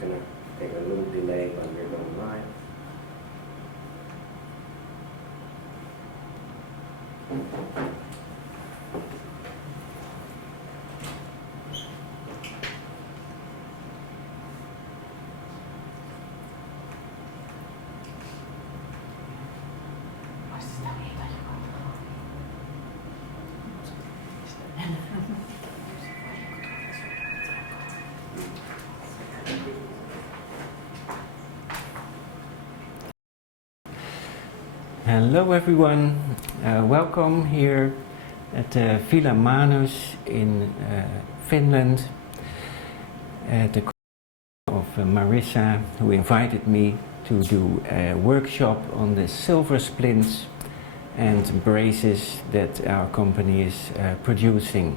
gonna take a little delay, but we're going live. Hello everyone, welcome here at Villa Manus in Finland at the of Marissa, who invited me to do a workshop on the silver splints and braces that our company is producing.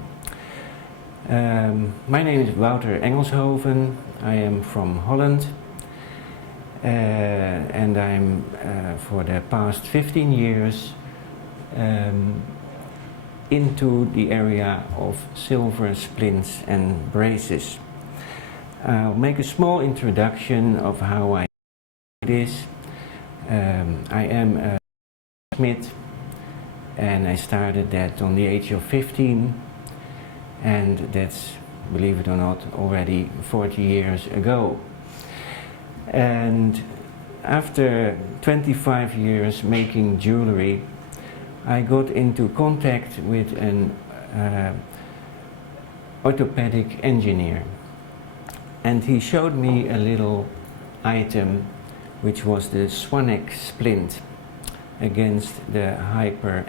My name is Wouter I am from Holland. And I'm for the past 15 years into the area of silver splints and braces. I'll make a small introduction of how I do this. I am a smith, and I started that on the age of 15, and that's, believe it or not, already 40 years ago. And after 25 years making jewelry, I got into contact with an orthopedic engineer, and he showed me a little item which was the Swanneck splint against the hyper.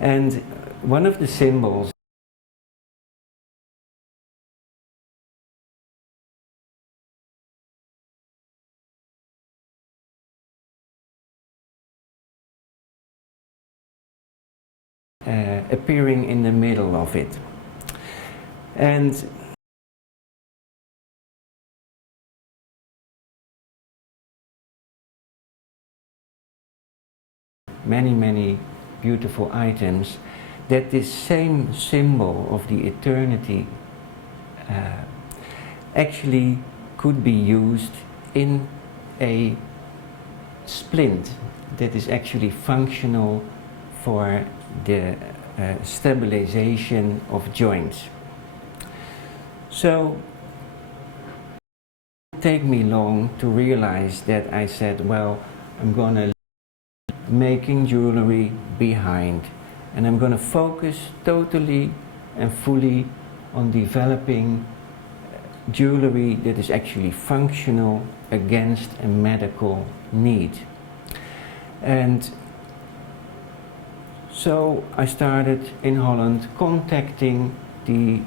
And one of the symbols appearing in the middle of it. And many beautiful items, that this same symbol of the eternity actually could be used in a splint that is actually functional for the stabilization of joints. So it didn't take me long to realize that I said, well, I'm gonna making jewelry behind, and I'm going to focus totally and fully on developing jewelry that is actually functional against a medical need. And so I started in Holland contacting the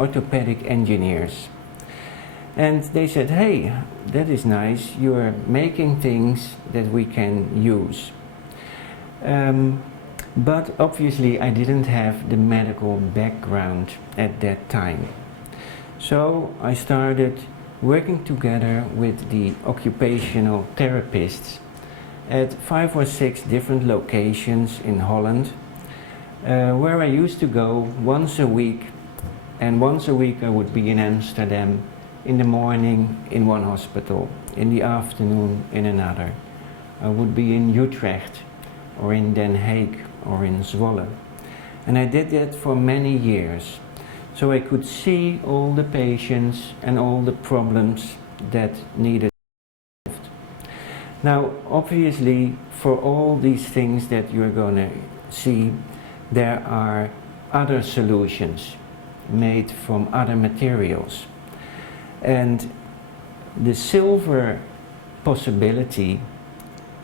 orthopedic engineers. And they said, hey, that is nice, you are making things that we can use. But obviously I didn't have the medical background at that time. So I started working together with the occupational therapists at 5 or 6 different locations in Holland, where I used to go once a week, and once a week I would be in Amsterdam, in the morning in one hospital, in the afternoon in another. I would be in Utrecht, or in Den Haag, or in Zwolle. And I did that for many years. So I could see all the patients and all the problems that needed solved. Now, obviously, for all these things that you're going to see, there are other solutions made from other materials. And the silver possibility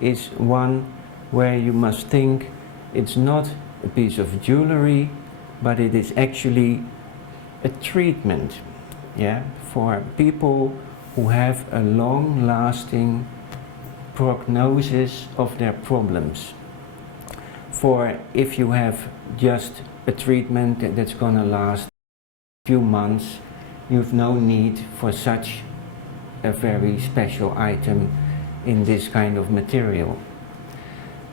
is one where you must think it's not a piece of jewelry, but it is actually a treatment, yeah, for people who have a long-lasting prognosis of their problems. For if you have just a treatment that's going to last a few months, you've no need for such a very special item in this kind of material.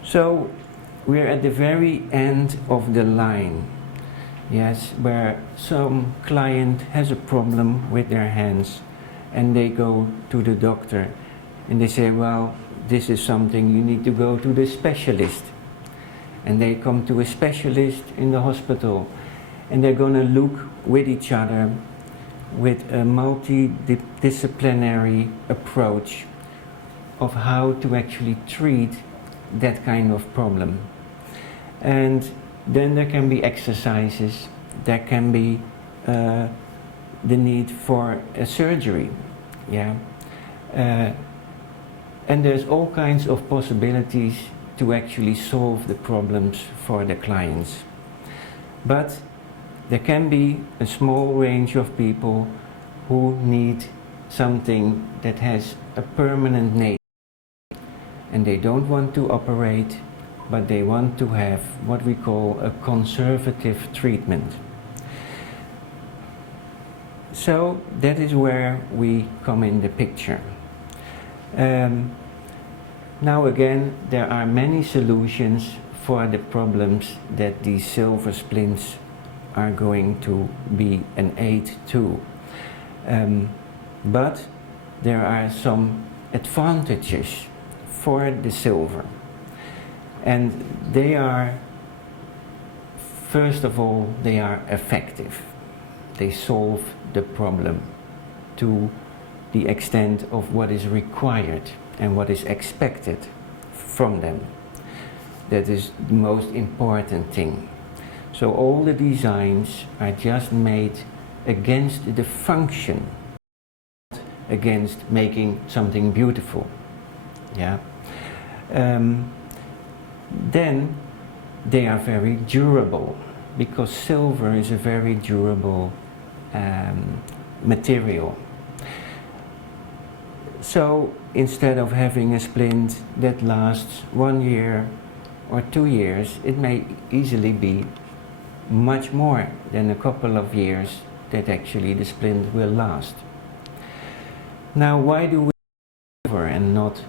So we're at the very end of the line, yes, where some client has a problem with their hands and they go to the doctor and they say, well, this is something you need to go to the specialist. And they come to a specialist in the hospital and they're going to look with each other with a multidisciplinary approach of how to actually treat that kind of problem. And then there can be exercises, there can be the need for a surgery, yeah. And there's all kinds of possibilities to actually solve the problems for the clients. But there can be a small range of people who need something that has a permanent nature. And they don't want to operate, but they want to have what we call a conservative treatment. So that is where we come in the picture. Now again, there are many solutions for the problems that these silver splints are going to be an aid to. But there are some advantages for the silver. And they are, first of all, they are effective. They solve the problem to the extent of what is required and what is expected from them. That is the most important thing. So all the designs are just made against the function, against making something beautiful. Yeah. Then they are very durable, because silver is a very durable material. So instead of having a splint that lasts 1 year or 2 years, it may easily be much more than a couple of years that actually the splint will last. Now, why do we silver and not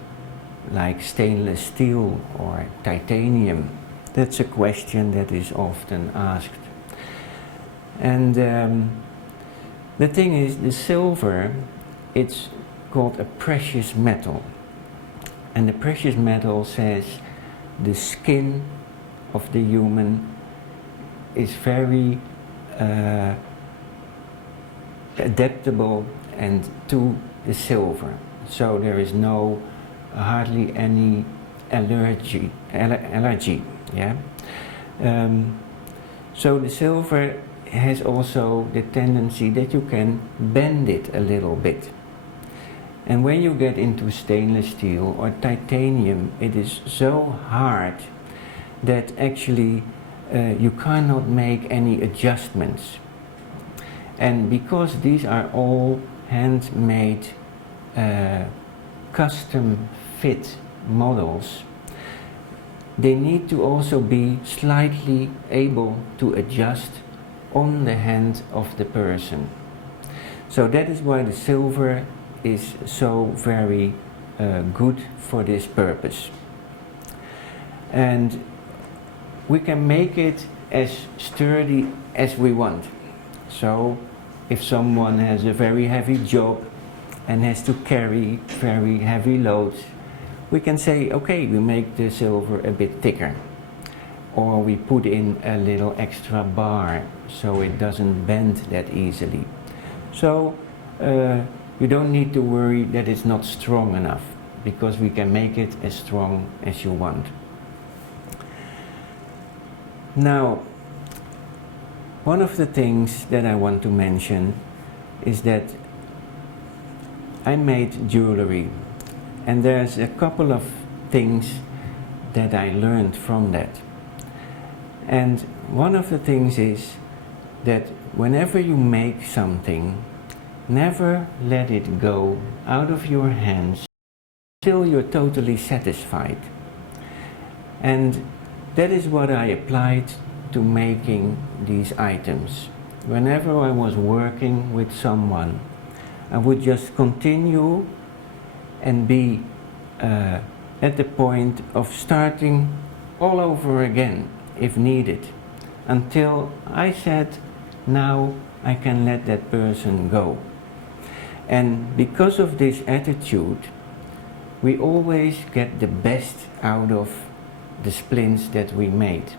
like stainless steel or titanium? That's a question that is often asked. And the thing is, the silver, it's called a precious metal. And the precious metal says the skin of the human is very adaptable and to the silver. So there is hardly any allergy, yeah. So the silver has also the tendency that you can bend it a little bit. And when you get into stainless steel or titanium, it is so hard that actually you cannot make any adjustments. And because these are all handmade, custom fit models, they need to also be slightly able to adjust on the hand of the person. So that is why the silver is so very good for this purpose. And we can make it as sturdy as we want. So if someone has a very heavy job and has to carry very heavy loads, we can say, okay, we make the silver a bit thicker, or we put in a little extra bar so it doesn't bend that easily. So you don't need to worry that it's not strong enough, because we can make it as strong as you want. Now, one of the things that I want to mention is that I made jewelry, and there's a couple of things that I learned from that. And one of the things is that whenever you make something, never let it go out of your hands until you're totally satisfied. And that is what I applied to making these items. Whenever I was working with someone, I would just continue and be at the point of starting all over again if needed, until I said, now I can let that person go. And because of this attitude, we always get the best out of the splints that we made.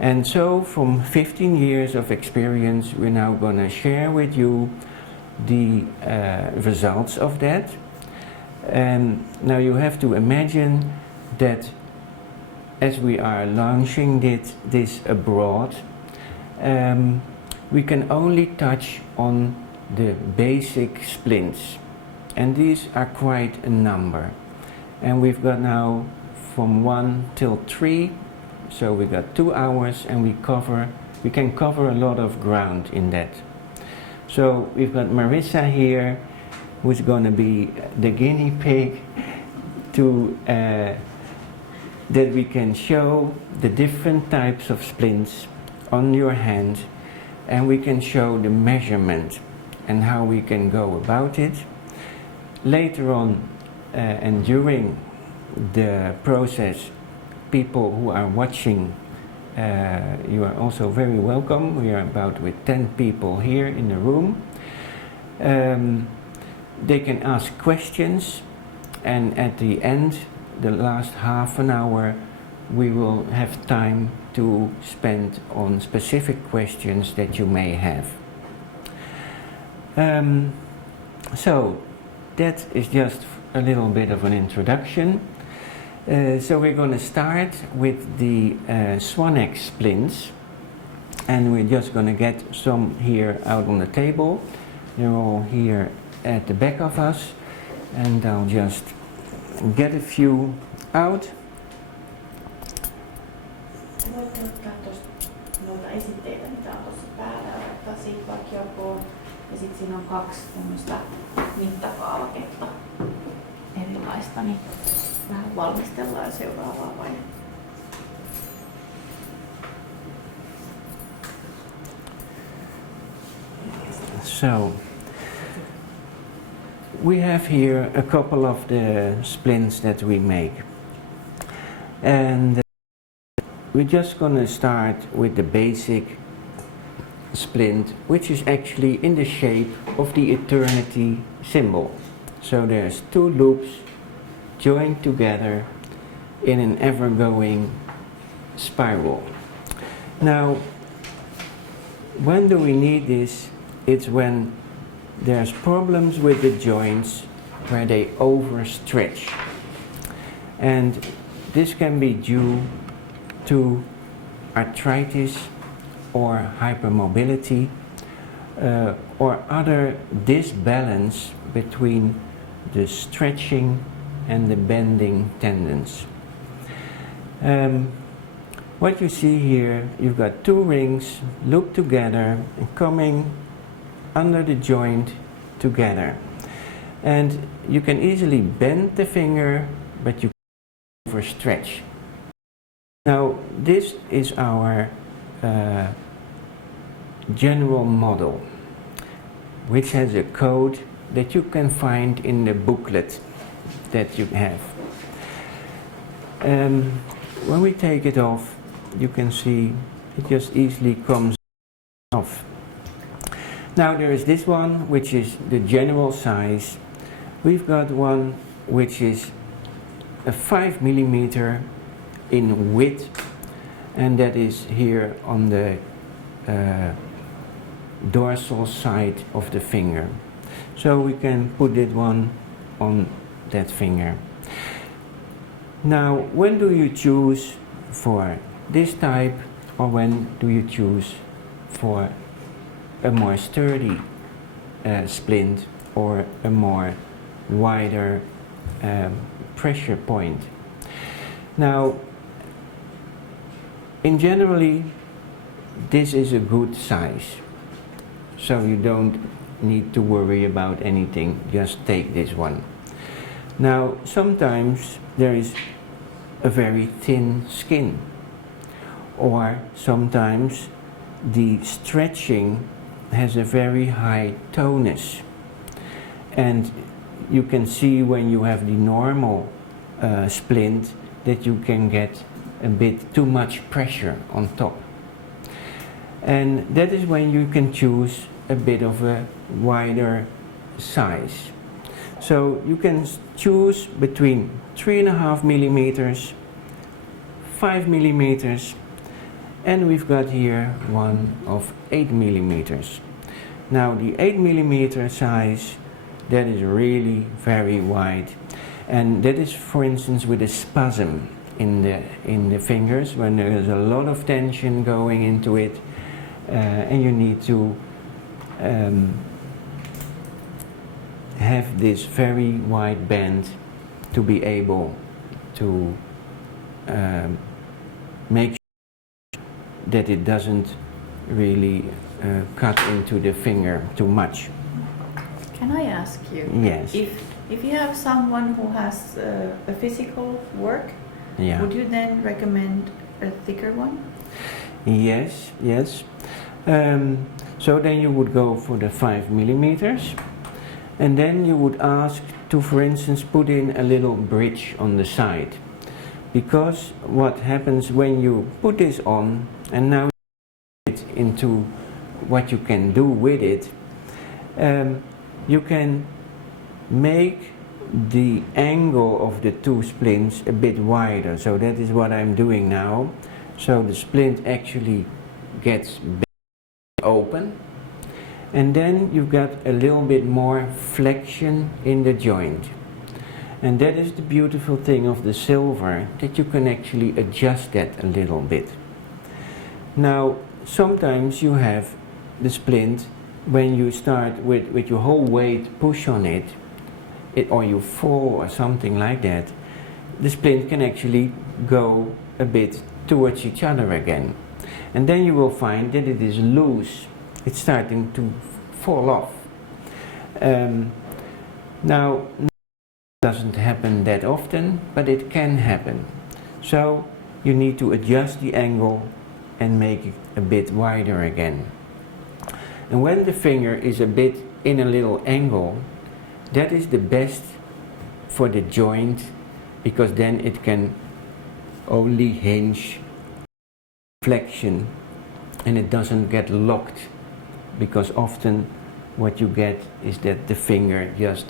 And so from 15 years of experience, we're now going to share with you the results of that. And now you have to imagine that as we are launching this abroad, we can only touch on the basic splints, and these are quite a number, and we've got now from 1 till 3, so we got 2 hours, and we can cover a lot of ground in that. So we've got Marissa here, who's going to be the guinea pig to that we can show the different types of splints on your hand, and we can show the measurement and how we can go about it. Later on and during the process, people who are watching, you are also very welcome. We are about with 10 people here in the room. They can ask questions, and at the end, the last half an hour, we will have time to spend on specific questions that you may have. So that is just a little bit of an introduction. So we're going to start with the Swanneck splints, and we're just going to get some here out on the table. They're all here at the back of us, and I'll just get a few out. Voitte ottaa tuosta noita esitteitä, mitä on tuossa päällä, ja ottaa siitä vaikka joku. Ja sitten siinä on 2 tämmöistä mittakaavaketta erilaista, niin vähän valmistellaan seuraavaa vaihetta. So, we have here a couple of the splints that we make, and we're just going to start with the basic splint, which is actually in the shape of the eternity symbol. So there's 2 loops joined together in an ever-going spiral. Now, when do we need this? It's when there's problems with the joints where they overstretch, and this can be due to arthritis or hypermobility or other disbalance between the stretching and the bending tendons. What you see here, you've got 2 rings looped together and coming under the joint together, and you can easily bend the finger, but you can't overstretch. Now this is our general model, which has a code that you can find in the booklet that you have. When we take it off, you can see it just easily comes off. Now there is this one, which is the general size. We've got one which is a 5 millimeter in width, and that is here on the dorsal side of the finger. So we can put that one on that finger. Now, when do you choose for this type, or when do you choose for a more sturdy splint or a more wider pressure point? Now, in generally, this is a good size, so you don't need to worry about anything, just take this one. Now, sometimes there is a very thin skin, or sometimes the stretching has a very high tonus, and you can see when you have the normal splint that you can get a bit too much pressure on top, and that is when you can choose a bit of a wider size. So you can choose between 3.5 millimeters, 5 millimeters, and we've got here one of 8 millimeters. Now the 8 millimeter size, that is really very wide, and that is, for instance, with a spasm in the fingers, when there is a lot of tension going into it, and you need to have this very wide band to be able to make sure that it doesn't really cut into the finger too much. Can I ask you? Yes. If you have someone who has a physical work, Yeah. would you then recommend a thicker one? Yes, yes. So then you would go for the 5 millimeters, and then you would ask to, for instance, put in a little bridge on the side, because what happens when you put this on and now it into what you can do with it, you can make the angle of the two splints a bit wider. So that is what I'm doing now. So the splint actually gets open, and then you've got a little bit more flexion in the joint, and that is the beautiful thing of the silver, that you can actually adjust that a little bit. Now sometimes you have the splint, when you start with your whole weight push on it, or you fall or something like that, the splint can actually go a bit towards each other again, and then you will find that it is loose, it's starting to fall off. Now it doesn't happen that often, but it can happen, so you need to adjust the angle and make it a bit wider again. And when the finger is a bit in a little angle, that is the best for the joint, because then it can only hinge flexion and it doesn't get locked, because often what you get is that the finger, just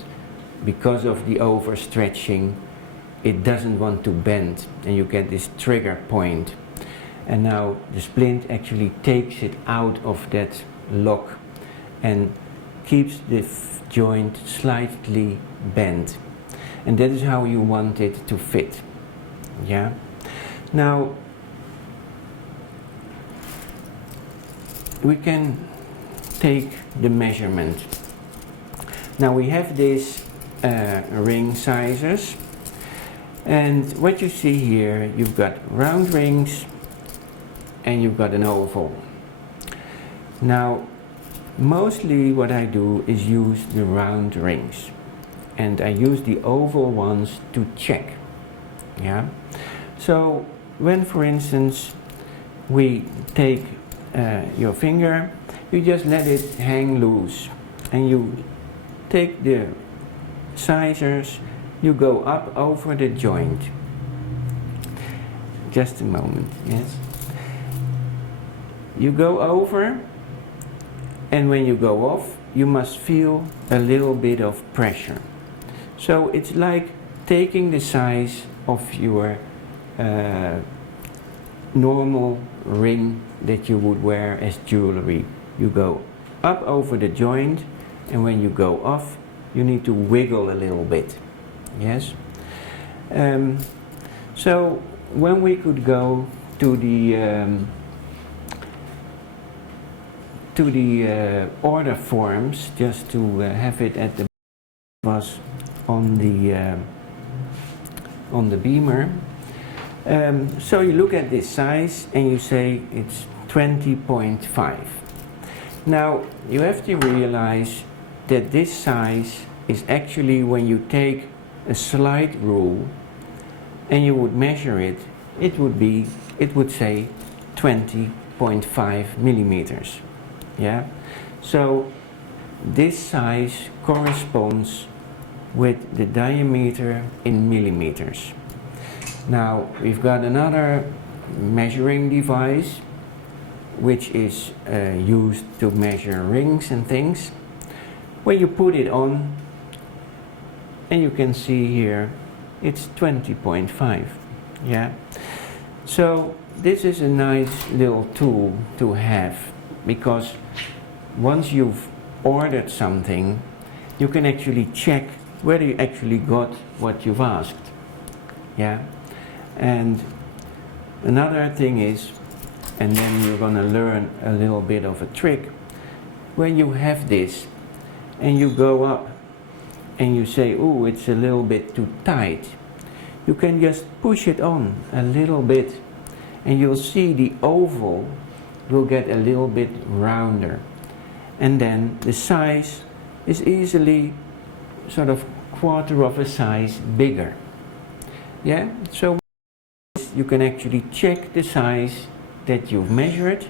because of the overstretching, it doesn't want to bend, and you get this trigger point, and now the splint actually takes it out of that lock and keeps the joint slightly bent, and that is how you want it to fit. Yeah. Now we can take the measurement. Now we have these ring sizes, and what you see here, you've got round rings and you've got an oval. Now mostly what I do is use the round rings, and I use the oval ones to check. Yeah. So when, for instance, we take your finger, you just let it hang loose, and you take the sizers, you go up over the joint. Just a moment, yes. You go over, and when you go off, you must feel a little bit of pressure. So it's like taking the size of your normal ring that you would wear as jewelry. You go up over the joint, and when you go off, you need to wiggle a little bit. Yes. So when we could go to the order forms, just to have it at the was on the beamer. So you look at this size and you say it's 20.5. Now you have to realize that this size is actually, when you take a slide rule and you would measure it, it would say 20.5 millimeters. Yeah. So this size corresponds with the diameter in millimeters. Now we've got another measuring device which is used to measure rings and things. When you put it on, and you can see here it's 20.5. Yeah. So this is a nice little tool to have, because once you've ordered something, you can actually check whether you actually got what you've asked. Yeah. And another thing is, and then you're going to learn a little bit of a trick, when you have this and you go up and you say, oh, it's a little bit too tight, you can just push it on a little bit and you'll see the oval will get a little bit rounder, and then the size is easily sort of quarter of a size bigger. Yeah, so you can actually check the size that you've measured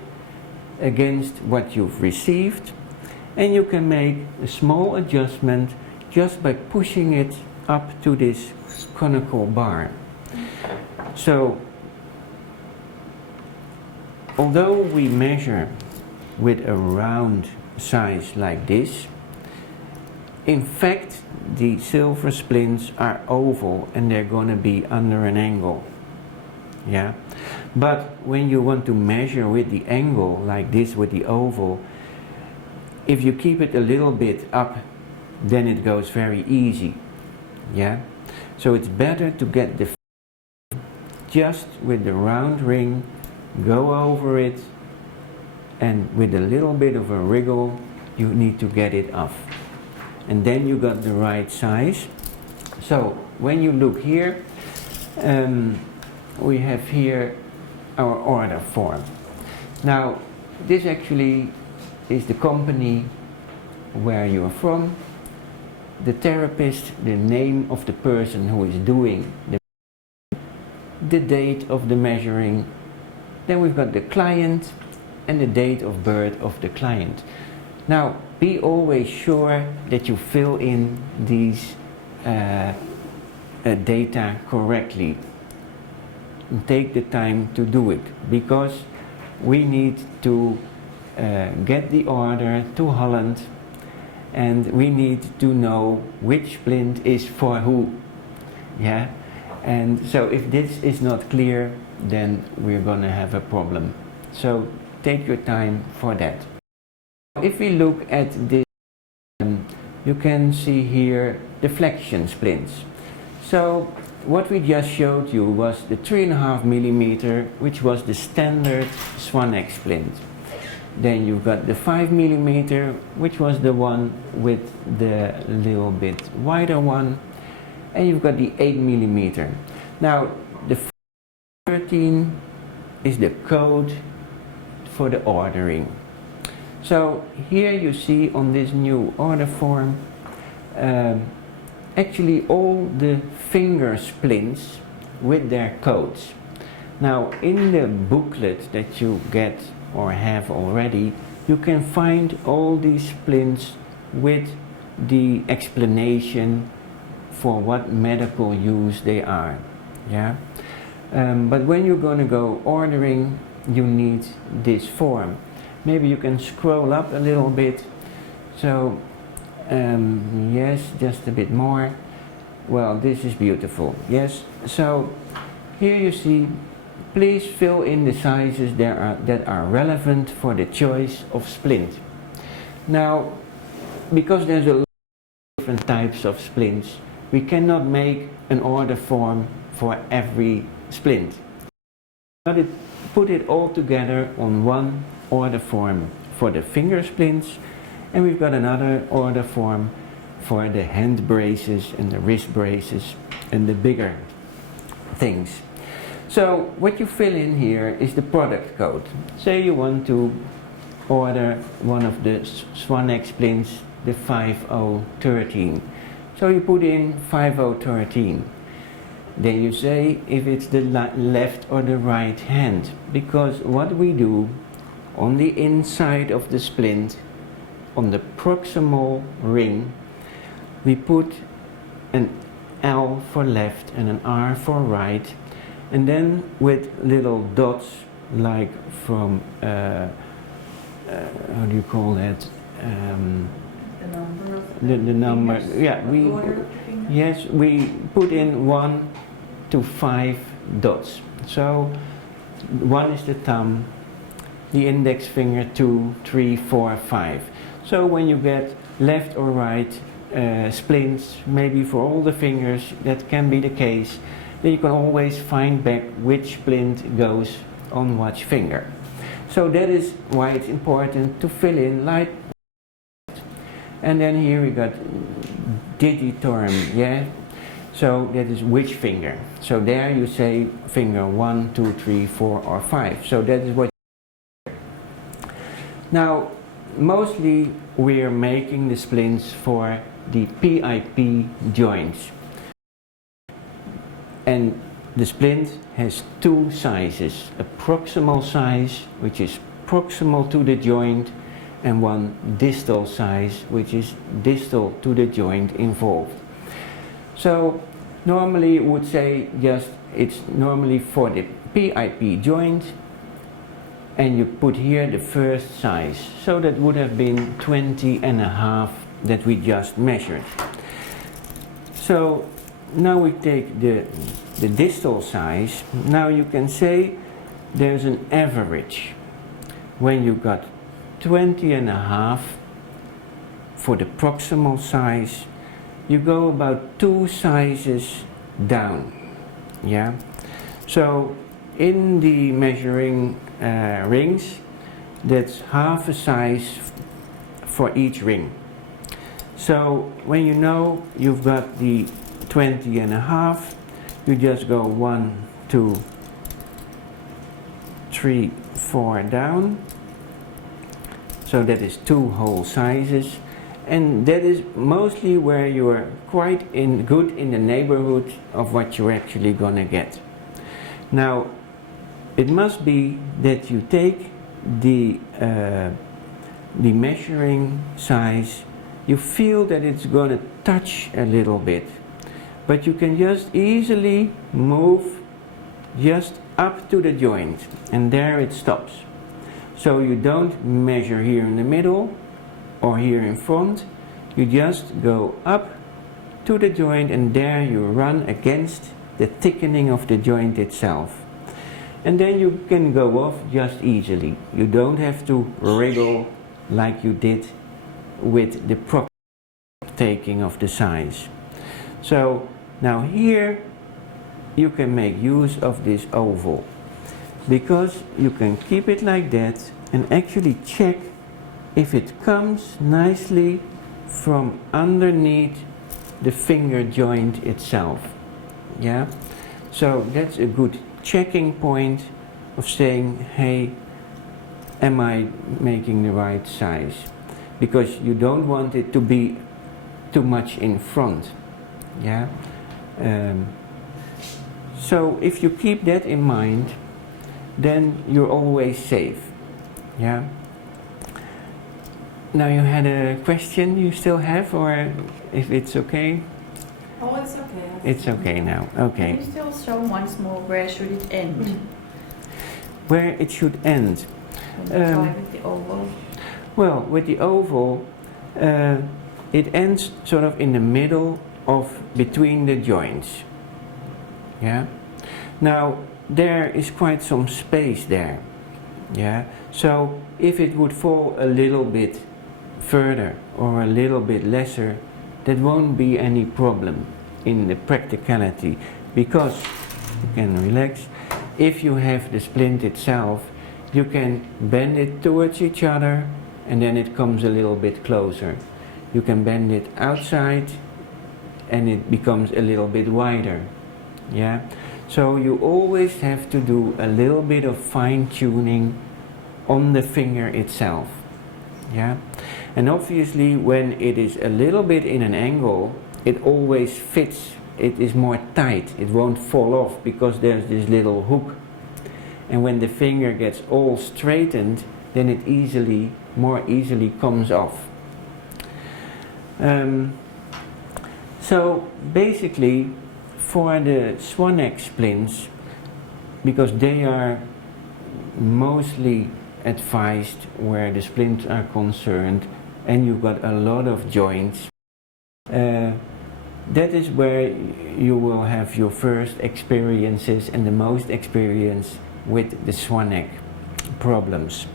against what you've received, and you can make a small adjustment just by pushing it up to this conical bar. So although we measure with a round size like this, in fact the silver splints are oval and they're going to be under an angle. Yeah, but when you want to measure with the angle like this with the oval, if you keep it a little bit up, then it goes very easy. Yeah, so it's better to get the just with the round ring, go over it, and with a little bit of a wriggle you need to get it off, and then you got the right size. So when you look here, we have here our order form. Now this actually is the company where you are from, the therapist, the name of the person who is doing the date of the measuring, then we've got the client and the date of birth of the client. Now be always sure that you fill in these data correctly. And take the time to do it, because we need to get the order to Holland, and we need to know which splint is for who. Yeah, and so if this is not clear, then we're gonna have a problem. So take your time for that. If we look at this, you can see here the flexion splints. So what we just showed you was the 3.5 millimeter, which was the standard Swanneck splint. Then you've got the 5 millimeter, which was the one with the little bit wider one, and you've got the 8 millimeter. Now the 13 is the code for the ordering. So here you see on this new order form actually all the finger splints with their codes. Now in the booklet that you get or have already, you can find all these splints with the explanation for what medical use they are. Yeah, but when you're going to go ordering, you need this form. Maybe you can scroll up a little bit. So yes, just a bit more. Well, this is beautiful. Yes, so here you see, please fill in the sizes that are relevant for the choice of splint. Now, because there's a lot of different types of splints, we cannot make an order form for every splint. But put it all together on one order form for the finger splints, and we've got another order form for the hand braces and the wrist braces and the bigger things. So what you fill in here is the product code. Say you want to order one of the Swanneck splints, the 5013. So you put in 5013. Then you say if it's the left or the right hand, because what we do on the inside of the splint, on the proximal ring, we put an L for left and an R for right, and then with little dots like from how do you call that? The number of The number, fingers, yeah, we put in 1 to 5 dots. So 1 is the thumb, the index finger 2, 3, 4, 5. So when you get left or right splints, maybe for all the fingers, that can be the case, then you can always find back which splint goes on which finger. So that is why it's important to fill in light. And then here we got digitorum, yeah? So that is which finger. So there you say finger 1, 2, 3, 4 or 5. So that is what. Now mostly we are making the splints for the PIP joints. And the splint has two sizes, a proximal size, which is proximal to the joint, and one distal size, which is distal to the joint involved. So normally it would say just it's normally for the PIP joint, and you put here the first size. So that would have been 20.5 that we just measured. So now we take the distal size. Now you can say there's an average. When you got 20.5 for the proximal size, you go about 2 sizes down. Yeah. So in the measuring rings, that's half a size for each ring. So when you know you've got the 20.5, you just go 1, 2, 3, 4 down. So that is 2 whole sizes, and that is mostly where you are quite good in the neighborhood of what you're actually gonna get. Now it must be that you take the measuring size, you feel that it's gonna touch a little bit, but you can just easily move just up to the joint, and there it stops. So you don't measure here in the middle or here in front, you just go up to the joint, and there you run against the thickening of the joint itself. And then you can go off just easily. You don't have to wriggle like you did with the proper taking of the size. So now here you can make use of this oval, because you can keep it like that and actually check if it comes nicely from underneath the finger joint itself. Yeah, so that's a good checking point of saying, hey, am I making the right size? Because you don't want it to be too much in front. Yeah. So if you keep that in mind, then you're always safe. Yeah. Now you had a question you still have, or if it's okay? Oh, it's okay. It's okay now. Okay. Can you still show once more where should it end? Where it should end? Try with the oval. Well, with the oval, it ends sort of in the middle of between the joints. Yeah. Now there is quite some space there. Yeah. So if it would fall a little bit further or a little bit lesser, that won't be any problem. in the practicality, because you can relax. If you have the splint itself, you can bend it towards each other and then it comes a little bit closer. You can bend it outside and it becomes a little bit wider. Yeah? So you always have to do a little bit of fine-tuning on the finger itself. Yeah? And obviously when it is a little bit in an angle, it always fits. It is more tight. It won't fall off because there's this little hook. And when the finger gets all straightened, then it more easily comes off. So basically, for the Swanneck splints, because they are mostly advised where the splints are concerned, and you've got a lot of joints, that is where you will have your first experiences and the most experience with the Swanneck problems.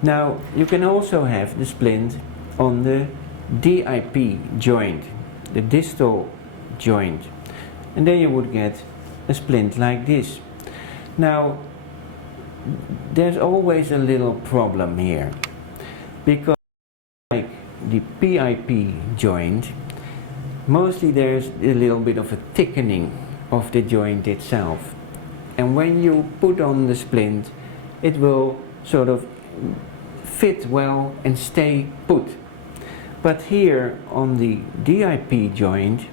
Now, you can also have the splint on the DIP joint, the distal joint, and then you would get a splint like this. Now, there's always a little problem here, because like the PIP joint, mostly there's a little bit of a thickening of the joint itself. And when you put on the splint, it will sort of fit well and stay put. But here on the DIP joint,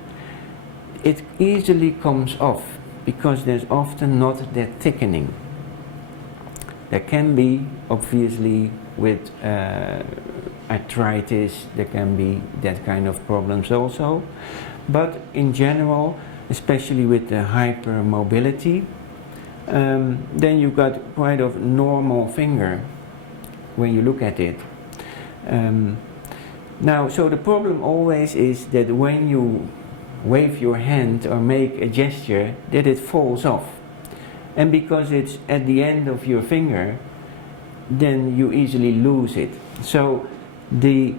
it easily comes off because there's often not that thickening. There can be, obviously, with arthritis, there can be that kind of problems also. But in general, especially with the hypermobility, then you've got quite a normal finger when you look at it. Now, so the problem always is that when you wave your hand or make a gesture, that it falls off. And because it's at the end of your finger, then you easily lose it. So the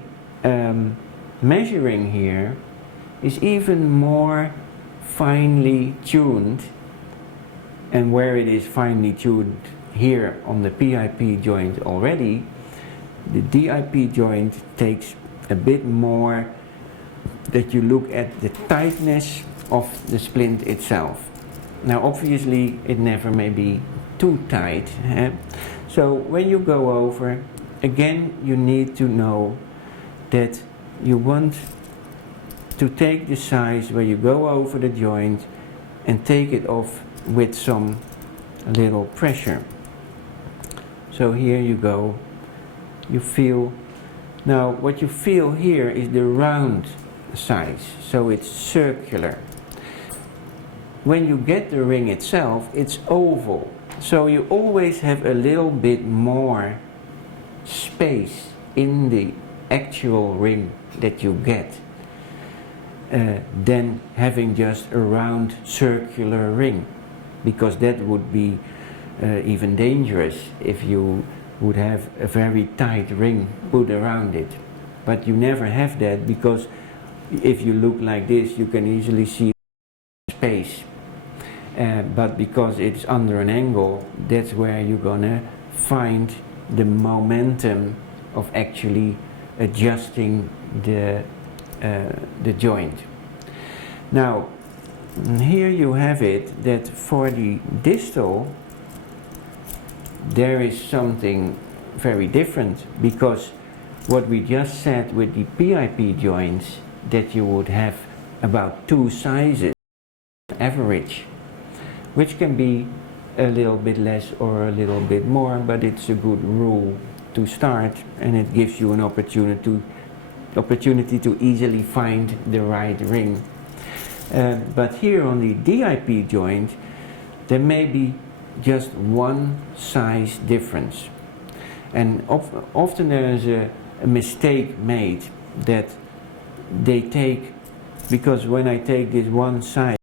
measuring here is even more finely tuned, and where it is finely tuned here on the PIP joint already, the DIP joint takes a bit more that you look at the tightness of the splint itself. Now obviously it never may be too tight. So when you go over, again you need to know that you want to take the size where you go over the joint and take it off with some little pressure. So here you go, you feel. Now what you feel here is the round size, so it's circular. When you get the ring itself, it's oval, so you always have a little bit more space in the actual ring that you get than having just a round circular ring, because that would be even dangerous if you would have a very tight ring put around it. But you never have that, because if you look like this, you can easily see space. But because it's under an angle, that's where you're gonna find the momentum of actually adjusting the joint. Now, here you have it that for the distal, there is something very different, because what we just said with the PIP joints, that you would have about 2 sizes average, which can be a little bit less or a little bit more, but it's a good rule to start, and it gives you an opportunity to easily find the right ring. But here on the DIP joint, there may be just 1 size difference, and often there is a mistake made that they take, because when I take this 1 size,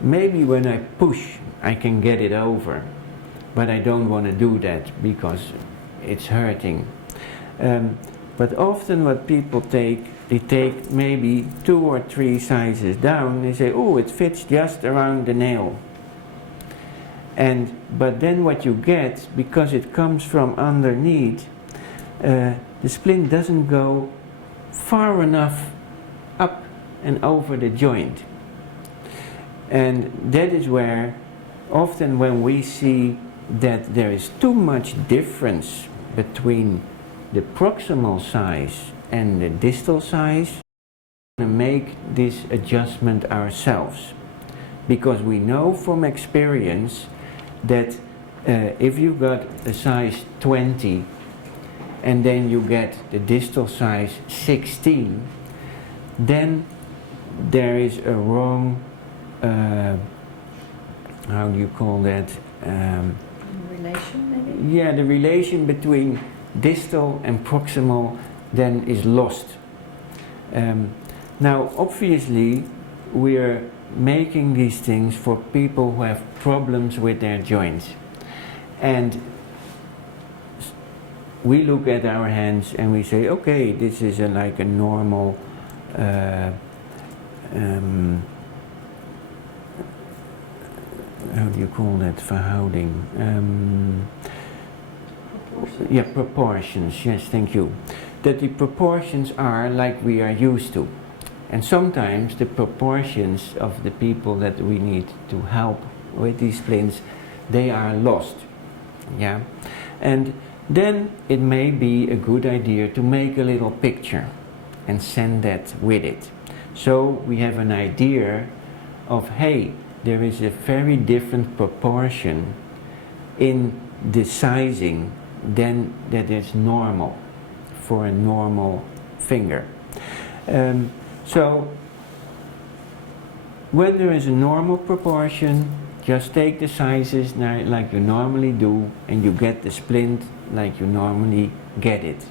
maybe when I push I can get it over, but I don't want to do that because it's hurting. But often what people take they take maybe 2 or 3 sizes down. They say, oh, it fits just around the nail. But then what you get, because it comes from underneath, the splint doesn't go far enough up and over the joint. And that is where often when we see that there is too much difference between the proximal size and the distal size, we make this adjustment ourselves. Because we know from experience that if you got a size 20 and then you get the distal size 16, then there is a wrong, how do you call that? Relation maybe? Yeah, the relation between distal and proximal then is lost. Now obviously we are making these things for people who have problems with their joints, and we look at our hands and we say, okay, this is like a normal how do you call that, verhouding? Yeah, proportions, yes, thank you. That the proportions are like we are used to. And sometimes the proportions of the people that we need to help with these splints, they are lost. Yeah? And then it may be a good idea to make a little picture and send that with it. So we have an idea of, hey, there is a very different proportion in the sizing than that is normal for a normal finger. So when there is a normal proportion, just take the sizes like you normally do and you get the splint like you normally get it.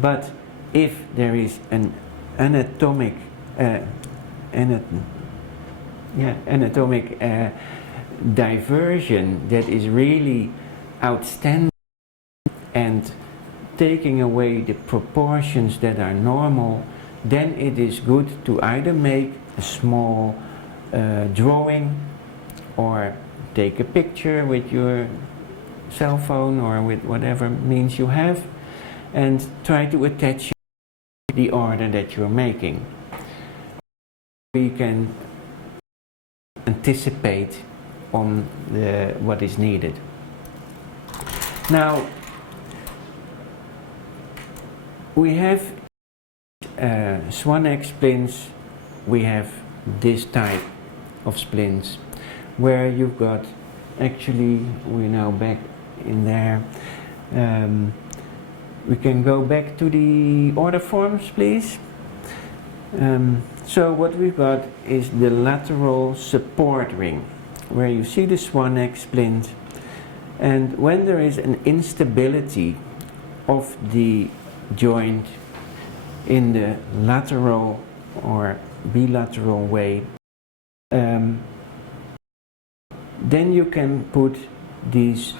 But if there is an anatomic diversion that is really outstanding and taking away the proportions that are normal, then it is good to either make a small drawing or take a picture with your cell phone or with whatever means you have and try to attach the order that you're making. We can anticipate on what is needed. Now, we have Swanneck splints, we have this type of splints where you've got, actually we're now back in there. We can go back to the order forms, please. So what we've got is the lateral support ring, where you see the Swanneck splint, and when there is an instability of the joint in the lateral or bilateral way, then you can put these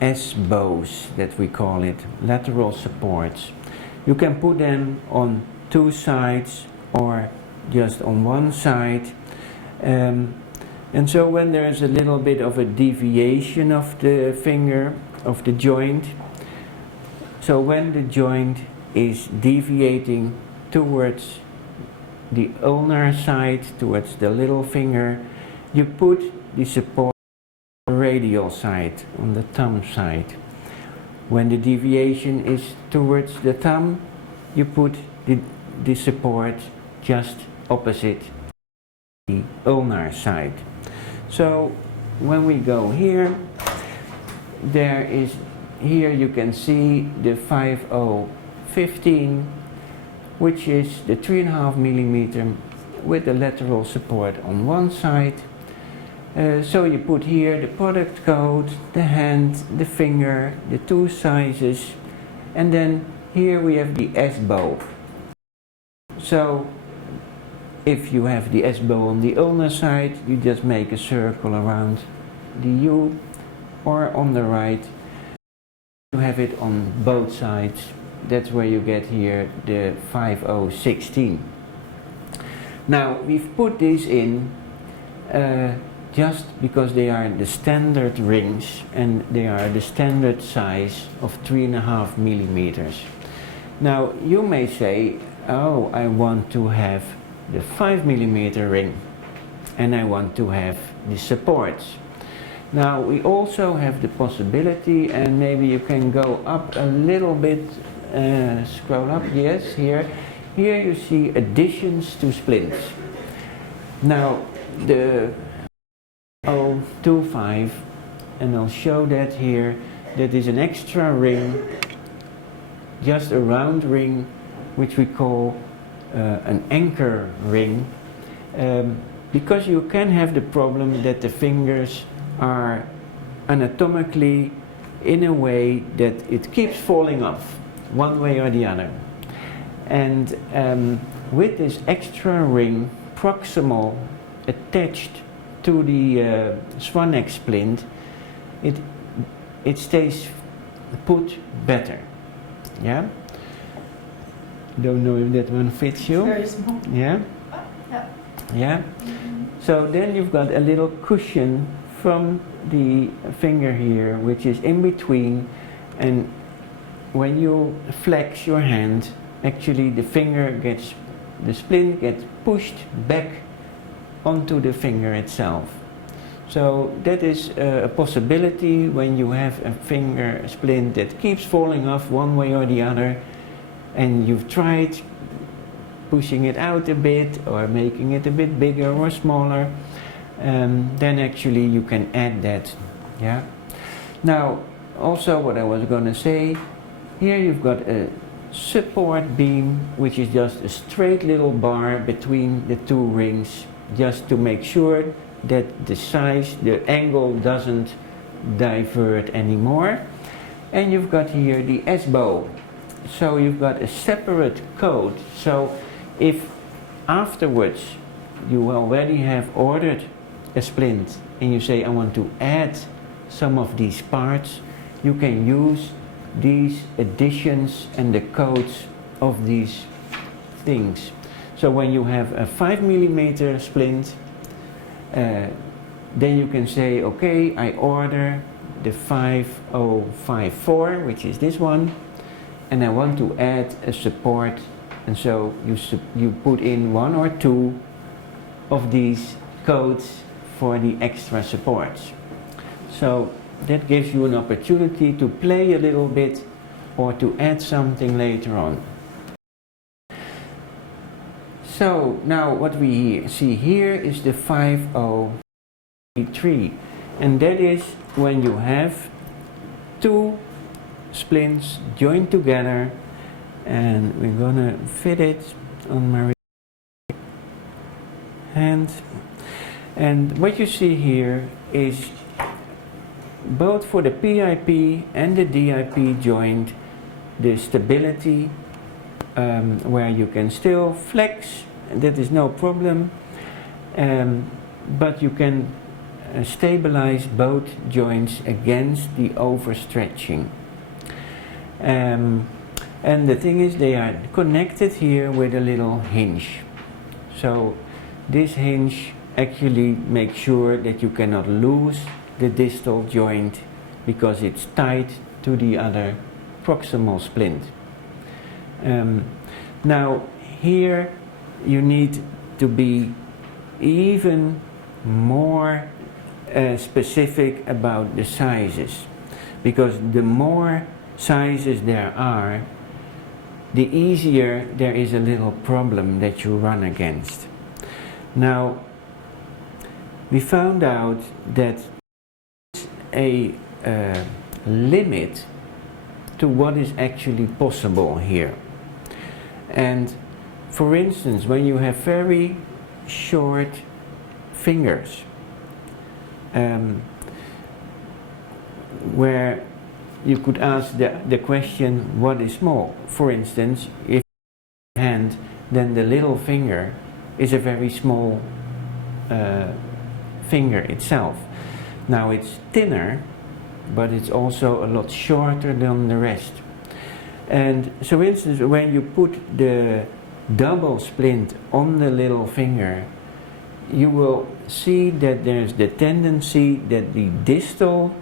S-bows, that we call it, lateral supports. You can put them on 2 sides or just on 1 side. And so when there is a little bit of a deviation of the finger, of the joint, so when the joint is deviating towards the ulnar side, towards the little finger, you put the support on the radial side, on the thumb side. When the deviation is towards the thumb, you put the support just opposite the ulnar side. So when we go here, there is, here you can see the 5015, which is the 3.5 millimeter with the lateral support on 1 side. So you put here the product code, the hand, the finger, the 2 sizes, and then here we have the S-bow. So if you have the S-bow on the ulnar side, you just make a circle around the U, or on the right, you have it on both sides that's where you get here the 5016. Now we've put these in just because they are the standard rings and they are the standard size of 3.5 millimeters. Now you may say, oh, I want to have the 5 millimeter ring and I want to have the supports. Now we also have the possibility, and maybe you can go up a little bit, scroll up, yes, here you see additions to splints. Now the 025, and I'll show that here, that is an extra ring, just a round ring, which we call an anchor ring, because you can have the problem that the fingers are anatomically in a way that it keeps falling off one way or the other. And with this extra ring proximal attached to the Swanneck splint, it stays put better. Yeah? Don't know if that one fits you. Very small. Yeah? Yeah. Yeah? Mm-hmm. So then you've got a little cushion from the finger here, which is in between, and when you flex your hand, actually the splint gets pushed back onto the finger itself. So that is a possibility when you have a finger splint that keeps falling off one way or the other, and you've tried pushing it out a bit or making it a bit bigger or smaller, then actually you can add that. Yeah. Now also what I was going to say, here you've got a support beam, which is just a straight little bar between the two rings, just to make sure that the size, the angle doesn't divert anymore. And you've got here the S-bow. So you've got a separate code. So if afterwards you already have ordered a splint and you say, I want to add some of these parts, you can use these additions and the codes of these things. So when you have a 5 millimeter splint, then you can say, okay, I order the 5054, which is this one, and I want to add a support, and so you put in one or two of these codes for the extra supports. So that gives you an opportunity to play a little bit or to add something later on. So now what we see here is the 5083, and that is when you have two splints joined together, and we're gonna fit it on my hand. And what you see here is both for the PIP and the DIP joint, the stability, where you can still flex, that is no problem, but you can stabilize both joints against the overstretching. And the thing is, they are connected here with a little hinge. So this hinge actually makes sure that you cannot lose the distal joint because it's tied to the other proximal splint. Now here you need to be even more specific about the sizes, because the more sizes there are, the easier there is a little problem that you run against. Now we found out that a limit to what is actually possible here. And for instance, when you have very short fingers, where you could ask the question, what is small? For instance, if your hand, then the little finger is a very small finger itself. Now it's thinner, but it's also a lot shorter than the rest. And so, for instance, when you put the double splint on the little finger, you will see that there's the tendency that the distal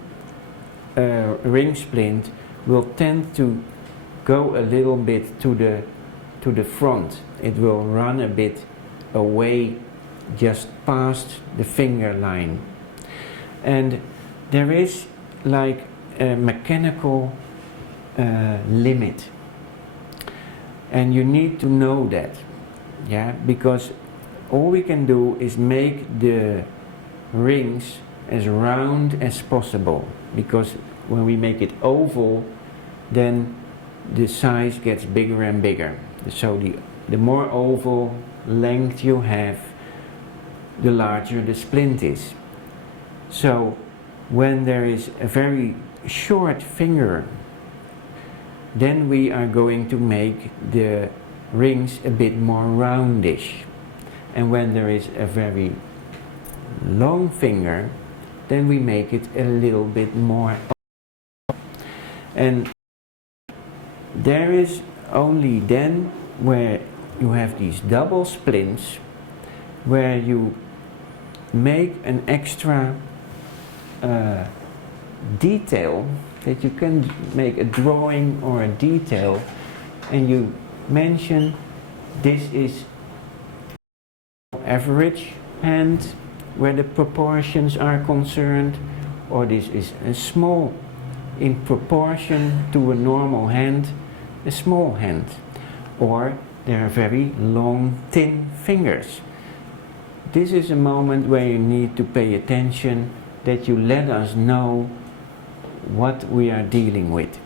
ring splint will tend to go a little bit to the front. It will run a bit away, just past the finger line. And there is like a mechanical limit, and you need to know that, yeah, because all we can do is make the rings as round as possible, because when we make it oval, then the size gets bigger and bigger. So the more oval length you have, the larger the splint is. So when there is a very short finger, then we are going to make the rings a bit more roundish. And when there is a very long finger, then we make it a little bit more oval. And there is only then where you have these double splints, where you make an extra detail, that you can make a drawing or a detail, and you mention this is average hand where the proportions are concerned, or this is a small in proportion to a normal hand, a small hand, or there are very long thin fingers. This is a moment where you need to pay attention, that you let us know what we are dealing with.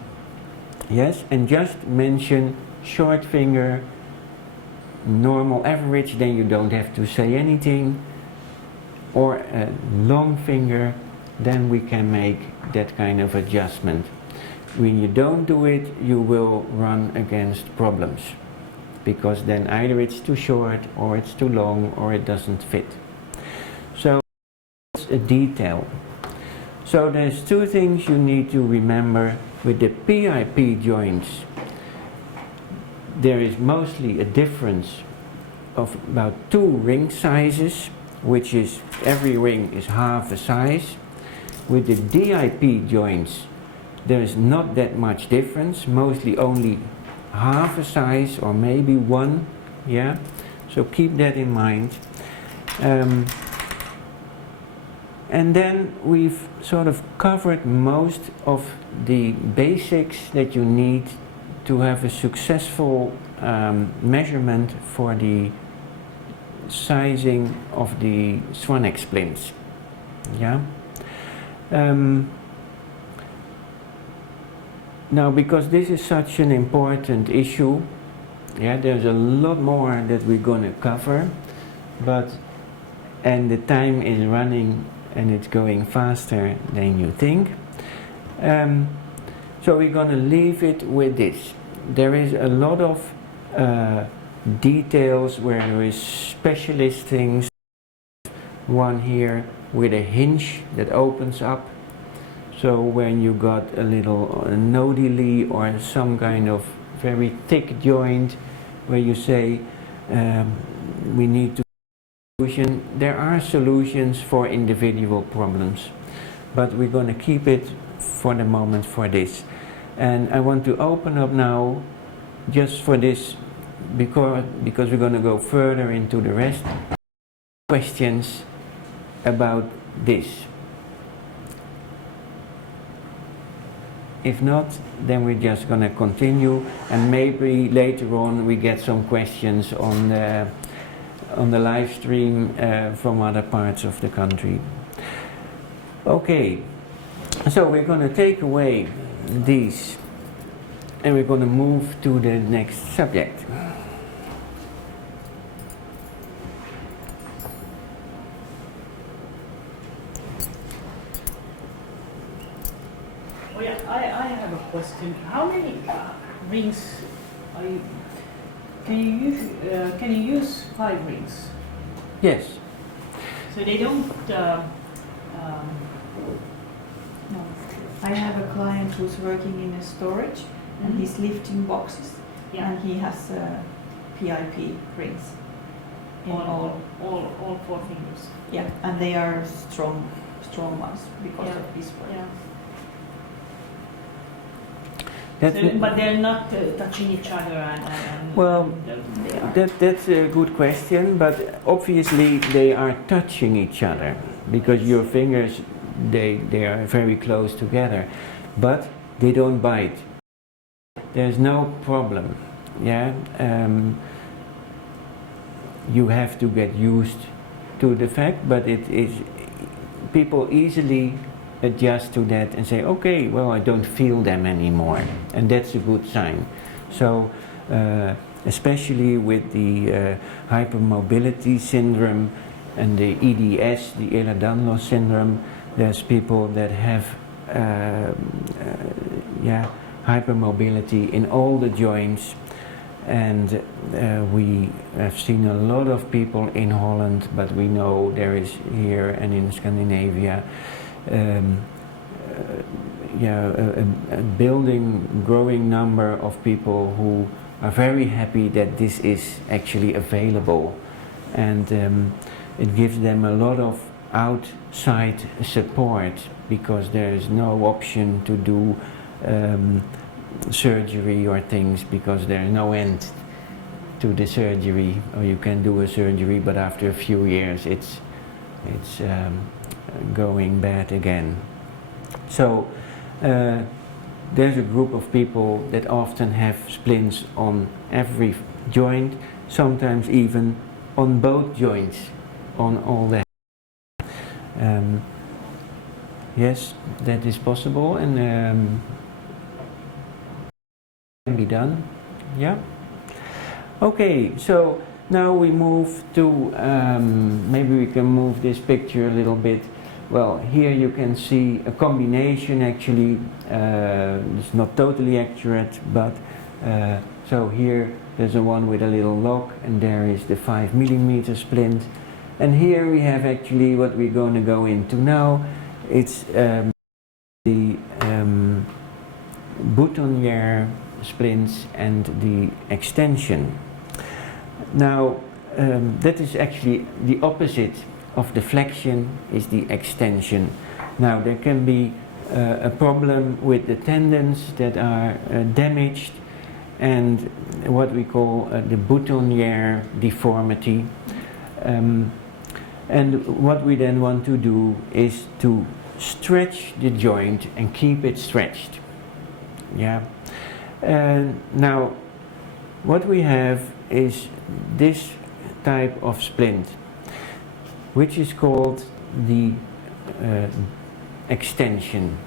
Yes, and just mention short finger, normal average, then you don't have to say anything, or a long finger, then we can make that kind of adjustment. When you don't do it, you will run against problems, because then either it's too short, or it's too long, or it doesn't fit. So it's a detail. So there's two things you need to remember with the PIP joints. There is mostly a difference of about 2 ring sizes, which is every ring is half a size. With the DIP joints, there is not that much difference, mostly only half a size or maybe 1, yeah, so keep that in mind. And then we've sort of covered most of the basics that you need to have a successful measurement for the sizing of the Swanneck splints, yeah. Now, because this is such an important issue, yeah, there's a lot more that we're going to cover, and the time is running and it's going faster than you think. So we're going to leave it with this. There is a lot of details where there is specialist things. One here with a hinge that opens up. So when you got a little nodily or some kind of very thick joint where you say we need to solution, there are solutions for individual problems, but we're going to keep it for the moment for this. And I want to open up now just for this, because we're going to go further into the rest. Questions about this? If not, then we're just going to continue, and maybe later on we get some questions on the live stream from other parts of the country. Okay, so we're going to take away these and we're going to move to the next subject. Oh yeah, I have a question. How many rings are you, can you use 5 rings? Yes. So they don't. No. I have a client who's working in a storage, and he's lifting boxes, Yeah. and he has PIP rings in all. All four fingers. Yeah, and they are strong ones because Yeah. of his work. Yeah. That's So, but they're not touching each other and Well, They are. that's a good question, but obviously they are touching each other because your fingers, they are very close together, but they don't bite. There's no problem. Yeah, you have to get used to the fact, but it is people easily adjust to that and say, okay, well, I don't feel them anymore, and that's a good sign. So especially with the hypermobility syndrome and the EDS, the Ehlers-Danlos syndrome, there's people that have hypermobility in all the joints, and we have seen a lot of people in Holland, but we know there is here and in Scandinavia a growing number of people who are very happy that this is actually available, and it gives them a lot of outside support because there is no option to do surgery or things because there is no end to the surgery, or you can do a surgery but after a few years it's going bad again. So there's a group of people that often have splints on every joint, sometimes even on both joints, on all the yes, that is possible, and can be done. Yeah. Okay, so now we move to maybe we can move this picture a little bit. Well, here you can see a combination actually. It's not totally accurate, but so here there's a one with a little lock, and there is the 5mm splint, and here we have actually what we're going to go into now. It's the boutonniere splints and the extension. Now that is actually the opposite of the flexion, is the extension. Now there can be a problem with the tendons that are damaged, and what we call the boutonniere deformity. And what we then want to do is to stretch the joint and keep it stretched. Yeah. Now what we have is this type of splint, which is called the extension,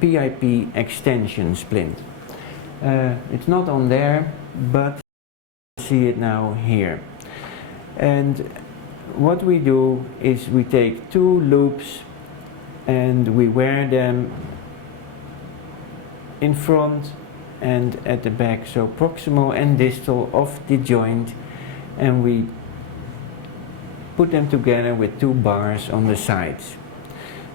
PIP extension splint. It's not on there, but you see it now here. And what we do is we take two loops and we wear them in front and at the back, so proximal and distal of the joint, and we put them together with two bars on the sides.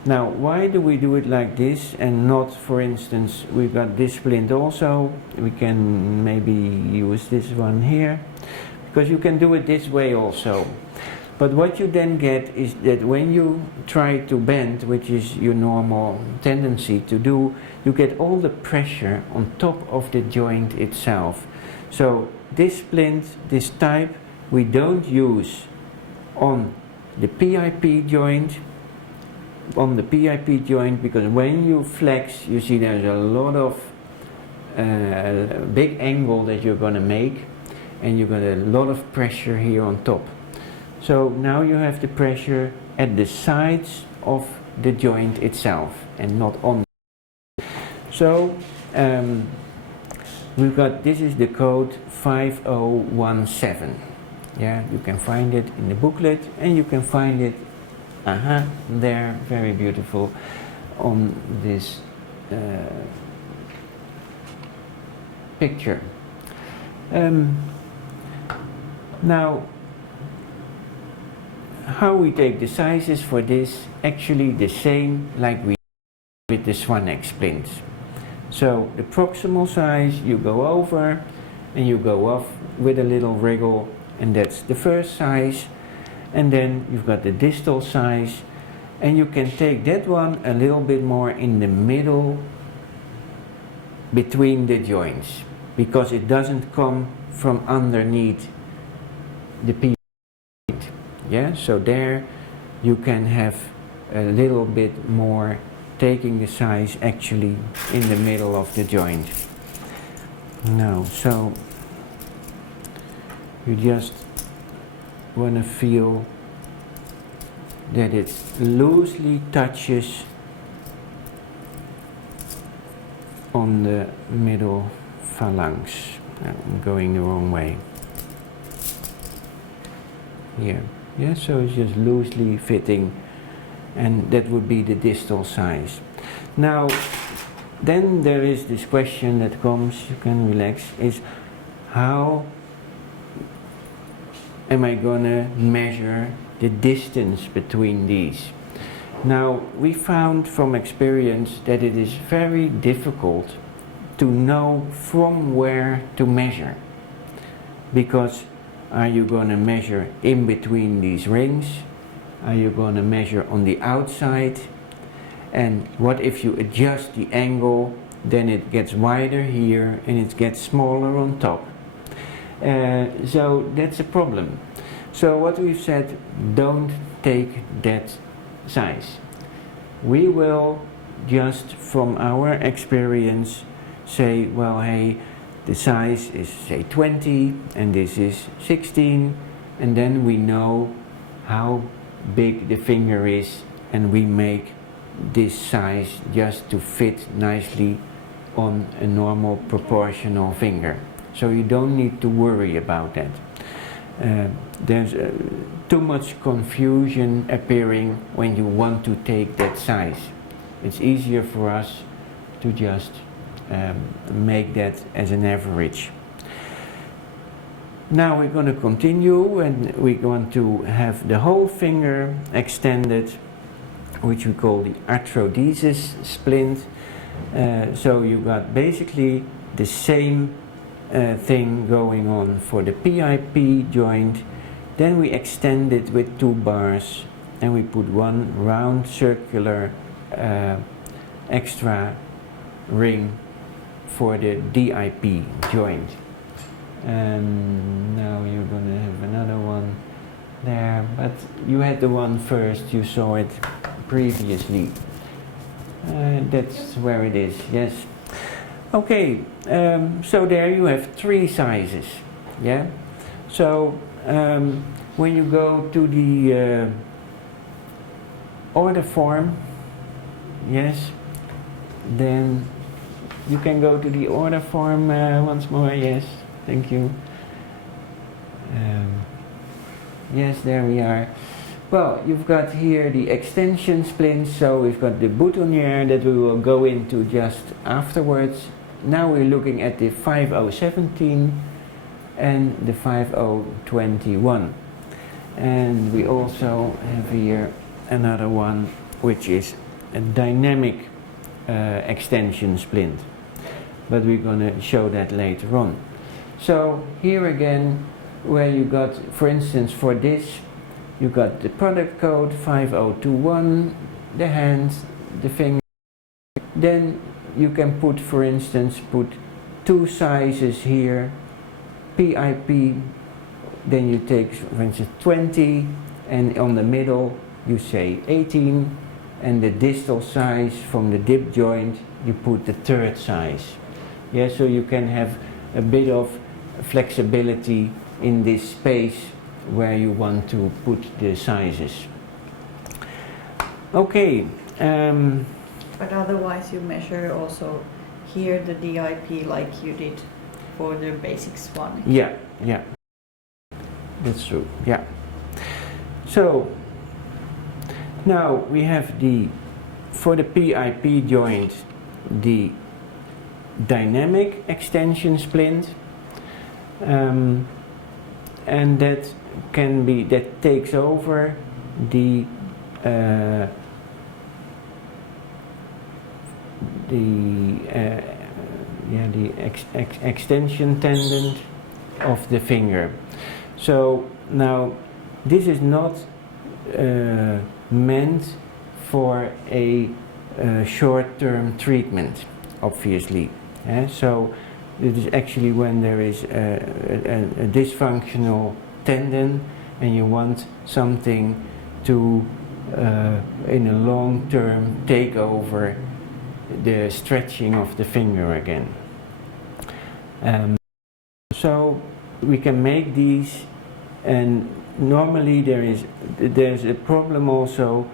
Now, why do we do it like this and not, for instance, we've got this splint also, we can maybe use this one here, because you can do it this way also. But what you then get is that when you try to bend, which is your normal tendency to do, you get all the pressure on top of the joint itself. So this splint, this type, we don't use on the PIP joint, because when you flex, you see there's a lot of big angle that you're going to make, and you've got a lot of pressure here on top. So now you have the pressure at the sides of the joint itself and not on. So we've got, this is the code 5017. Yeah, you can find it in the booklet, and you can find it there, very beautiful, on this picture. Now, how we take the sizes for this, actually the same like we with the Swanneck splints. So the proximal size you go over and you go off with a little wriggle, and that's the first size. And then you've got the distal size, and you can take that one a little bit more in the middle between the joints, because it doesn't come from underneath the PIP. Yeah, so there you can have a little bit more taking the size actually in the middle of the joint. Now, so you just want to feel that it loosely touches on the middle phalanx. I'm going the wrong way. Here. Yeah, so it's just loosely fitting, and that would be the distal size. Now, then there is this question that comes, you can relax, is how am I gonna measure the distance between these? Now, we found from experience that it is very difficult to know from where to measure, because are you going to measure in between these rings? Are you going to measure on the outside? And what if you adjust the angle, then it gets wider here and it gets smaller on top? So that's a problem. So what we've said, don't take that size. We will just from our experience say, well, hey, the size is say 20 and this is 16, and then we know how big the finger is, and we make this size just to fit nicely on a normal proportional finger. So you don't need to worry about that. There's too much confusion appearing when you want to take that size. It's easier for us to just make that as an average. Now we're going to continue, and we're going to have the whole finger extended, which we call the arthrodesis splint. So you got basically the same thing going on for the PIP joint. Then we extend it with 2 bars, and we put one round circular extra ring for the DIP joint. And now you're going to have another one there, but you had the one first, you saw it previously. That's where it is, yes. Okay, so there you have 3 sizes, yeah? So when you go to the order form, yes, then you can go to the order form once more, yes, thank you. Yes, there we are. Well, you've got here the extension splints, so we've got the boutonniere that we will go into just afterwards. Now we're looking at the 5017 and the 5021. And we also have here another one, which is a dynamic extension splint. But we're going to show that later on. So here again, where you got, for instance, for this, you got the product code 5021, the hands, the finger. Then you can put, for instance, put 2 sizes here, PIP, then you take, for instance, 20, and on the middle you say 18, and the distal size from the dip joint you put the 3rd size. Yeah, so you can have a bit of flexibility in this space where you want to put the sizes. Okay. But otherwise you measure also here the DIP like you did for the basics one. Yeah, yeah. That's true, yeah. So, now we have the, for the PIP joint, the dynamic extension splint. And that can be, that takes over the extension tendon of the finger. So now this is not meant for a short-term treatment, obviously. So it is actually when there is a dysfunctional tendon and you want something to in a long term take over the stretching of the finger again. So we can make these, and normally there's a problem also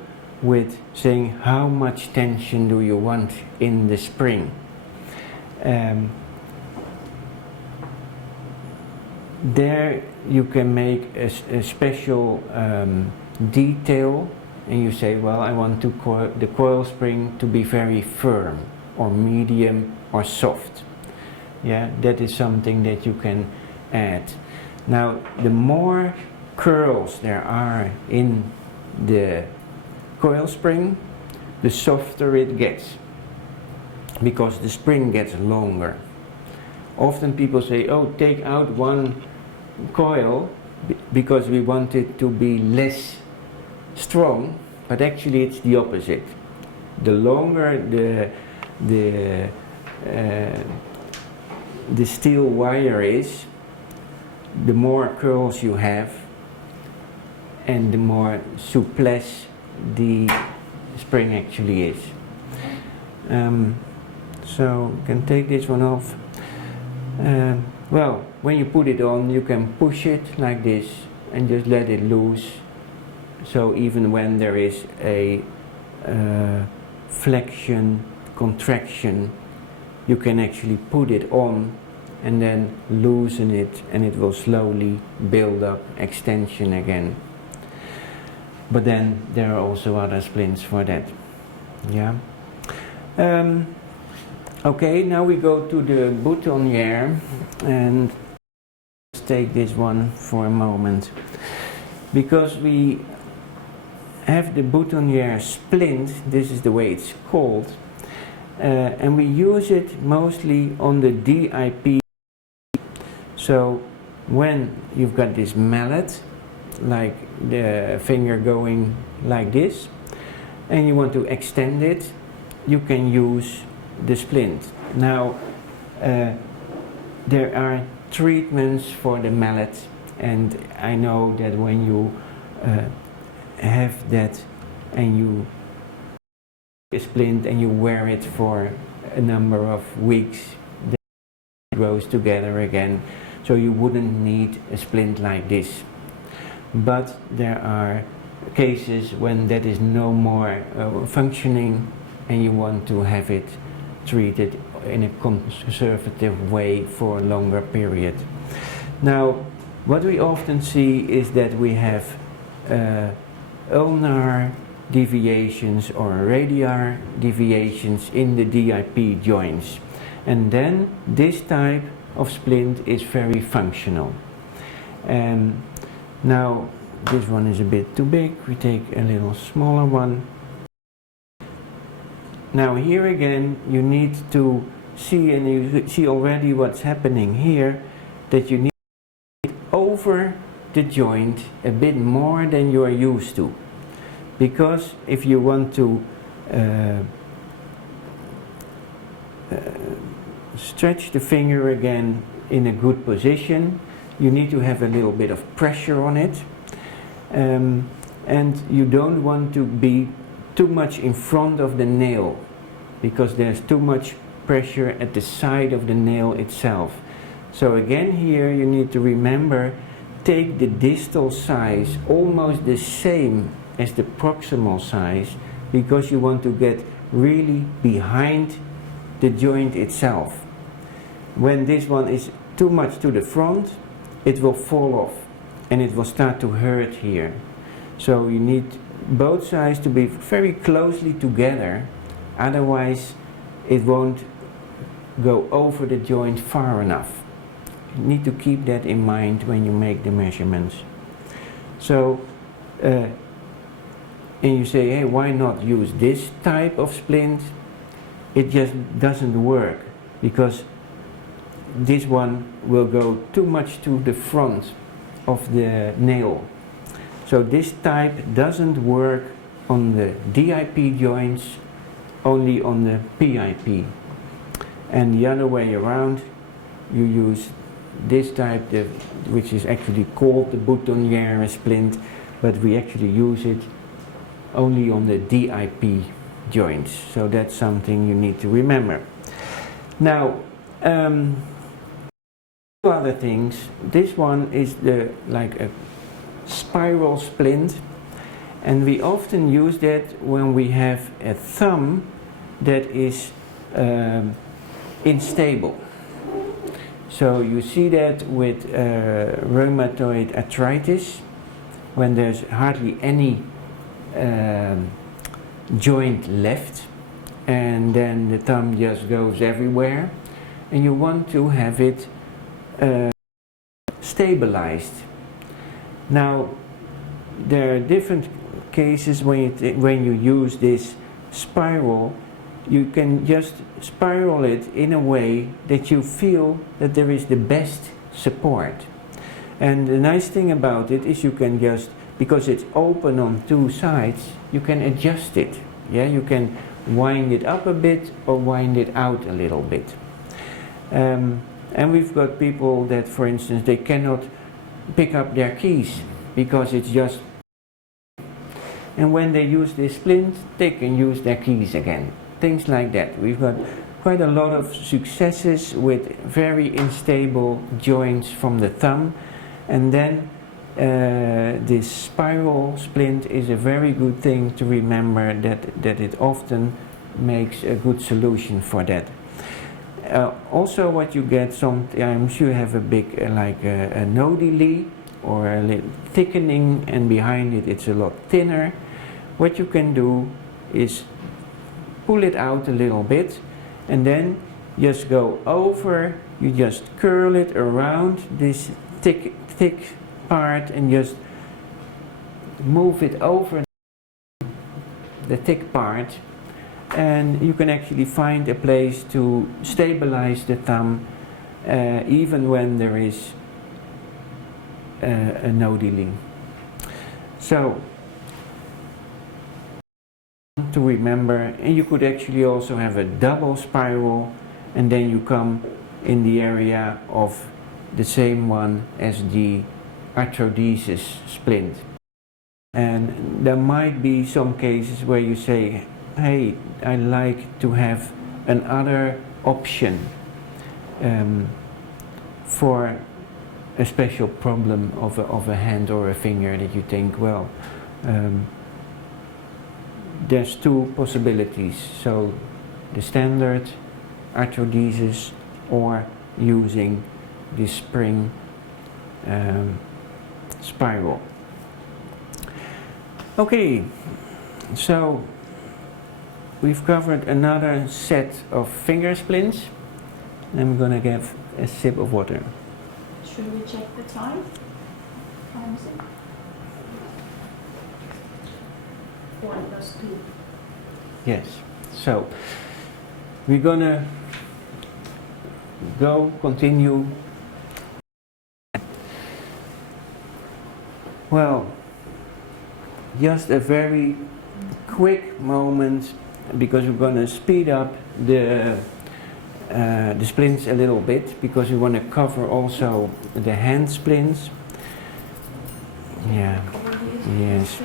with saying how much tension do you want in the spring. There you can make a special detail, and you say, well, I want the coil spring to be very firm or medium or soft. Yeah, that is something that you can add. Now, the more curls there are in the coil spring, the softer it gets, because the spring gets longer. Often people say, oh, take out one coil because we want it to be less strong, but actually it's the opposite. The longer the steel wire is, the more curls you have and the more souplesse the spring actually is. So you can take this one off. Well, when you put it on, you can push it like this and just let it loose. So even when there is a flexion, contraction, you can actually put it on and then loosen it, and it will slowly build up extension again. But then there are also other splints for that. Yeah. Okay, now we go to the boutonniere, and let's take this one for a moment, because we have the boutonniere splint. This is the way it's called, and we use it mostly on the DIP. So when you've got this mallet, like the finger going like this, and you want to extend it, you can use the splint. Now there are treatments for the mallet, and I know that when you have that and you a splint and you wear it for a number of weeks, then it grows together again, so you wouldn't need a splint like this. But there are cases when that is no more functioning and you want to have it treated in a conservative way for a longer period. Now, what we often see is that we have ulnar deviations or radial deviations in the DIP joints, and then this type of splint is very functional. Now this one is a bit too big, we take a little smaller one. Now here again you need to see, and you see already what's happening here, that you need to get over the joint a bit more than you are used to. Because if you want to stretch the finger again in a good position, you need to have a little bit of pressure on it, and you don't want to be too much in front of the nail, because there's too much pressure at the side of the nail itself. So again here you need to remember, take the distal size almost the same as the proximal size, because you want to get really behind the joint itself. When this one is too much to the front, it will fall off and it will start to hurt here. So you need both sides to be very closely together, otherwise it won't go over the joint far enough. You need to keep that in mind when you make the measurements. So and you say, hey, why not use this type of splint? It just doesn't work, because this one will go too much to the front of the nail. So this type doesn't work on the DIP joints, only on the PIP. And the other way around, you use this type, which is actually called the boutonniere splint, but we actually use it only on the DIP joints. So that's something you need to remember. Now, two other things. This one is like a spiral splint, and we often use that when we have a thumb that is unstable. So you see that with rheumatoid arthritis, when there's hardly any joint left, and then the thumb just goes everywhere, and you want to have it stabilized. Now, there are different cases when you use this spiral. You can just spiral it in a way that you feel that there is the best support. And the nice thing about it is you can just, because it's open on two sides, you can adjust it. Yeah, you can wind it up a bit or wind it out a little bit. And we've got people that, for instance, they cannot pick up their keys because it's just, and when they use this splint, they can use their keys again. Things like that. We've got quite a lot of successes with very unstable joints from the thumb, and then this spiral splint is a very good thing to remember, that it often makes a good solution for that. Also, what you get sometimes, you have a big like a noduli or a little thickening, and behind it it's a lot thinner. What you can do is pull it out a little bit, and then just go over, you just curl it around this thick part and just move it over the thick part, and you can actually find a place to stabilize the thumb even when there is a noduli. So, to remember, and you could actually also have a double spiral, and then you come in the area of the same one as the arthrodesis splint. And there might be some cases where you say, hey, I like to have another option for a special problem of a hand or a finger, that you think, well, there's two possibilities. So the standard arthrodesis, or using this spring spiral. Okay, so we've covered another set of finger splints. I'm gonna give a sip of water. Should we check the time? Time is it? 1+2. Yes, so we're gonna continue. Well, just a very quick moment, because we're gonna speed up the splints a little bit, because we want to cover also the hand splints. Yeah, yes.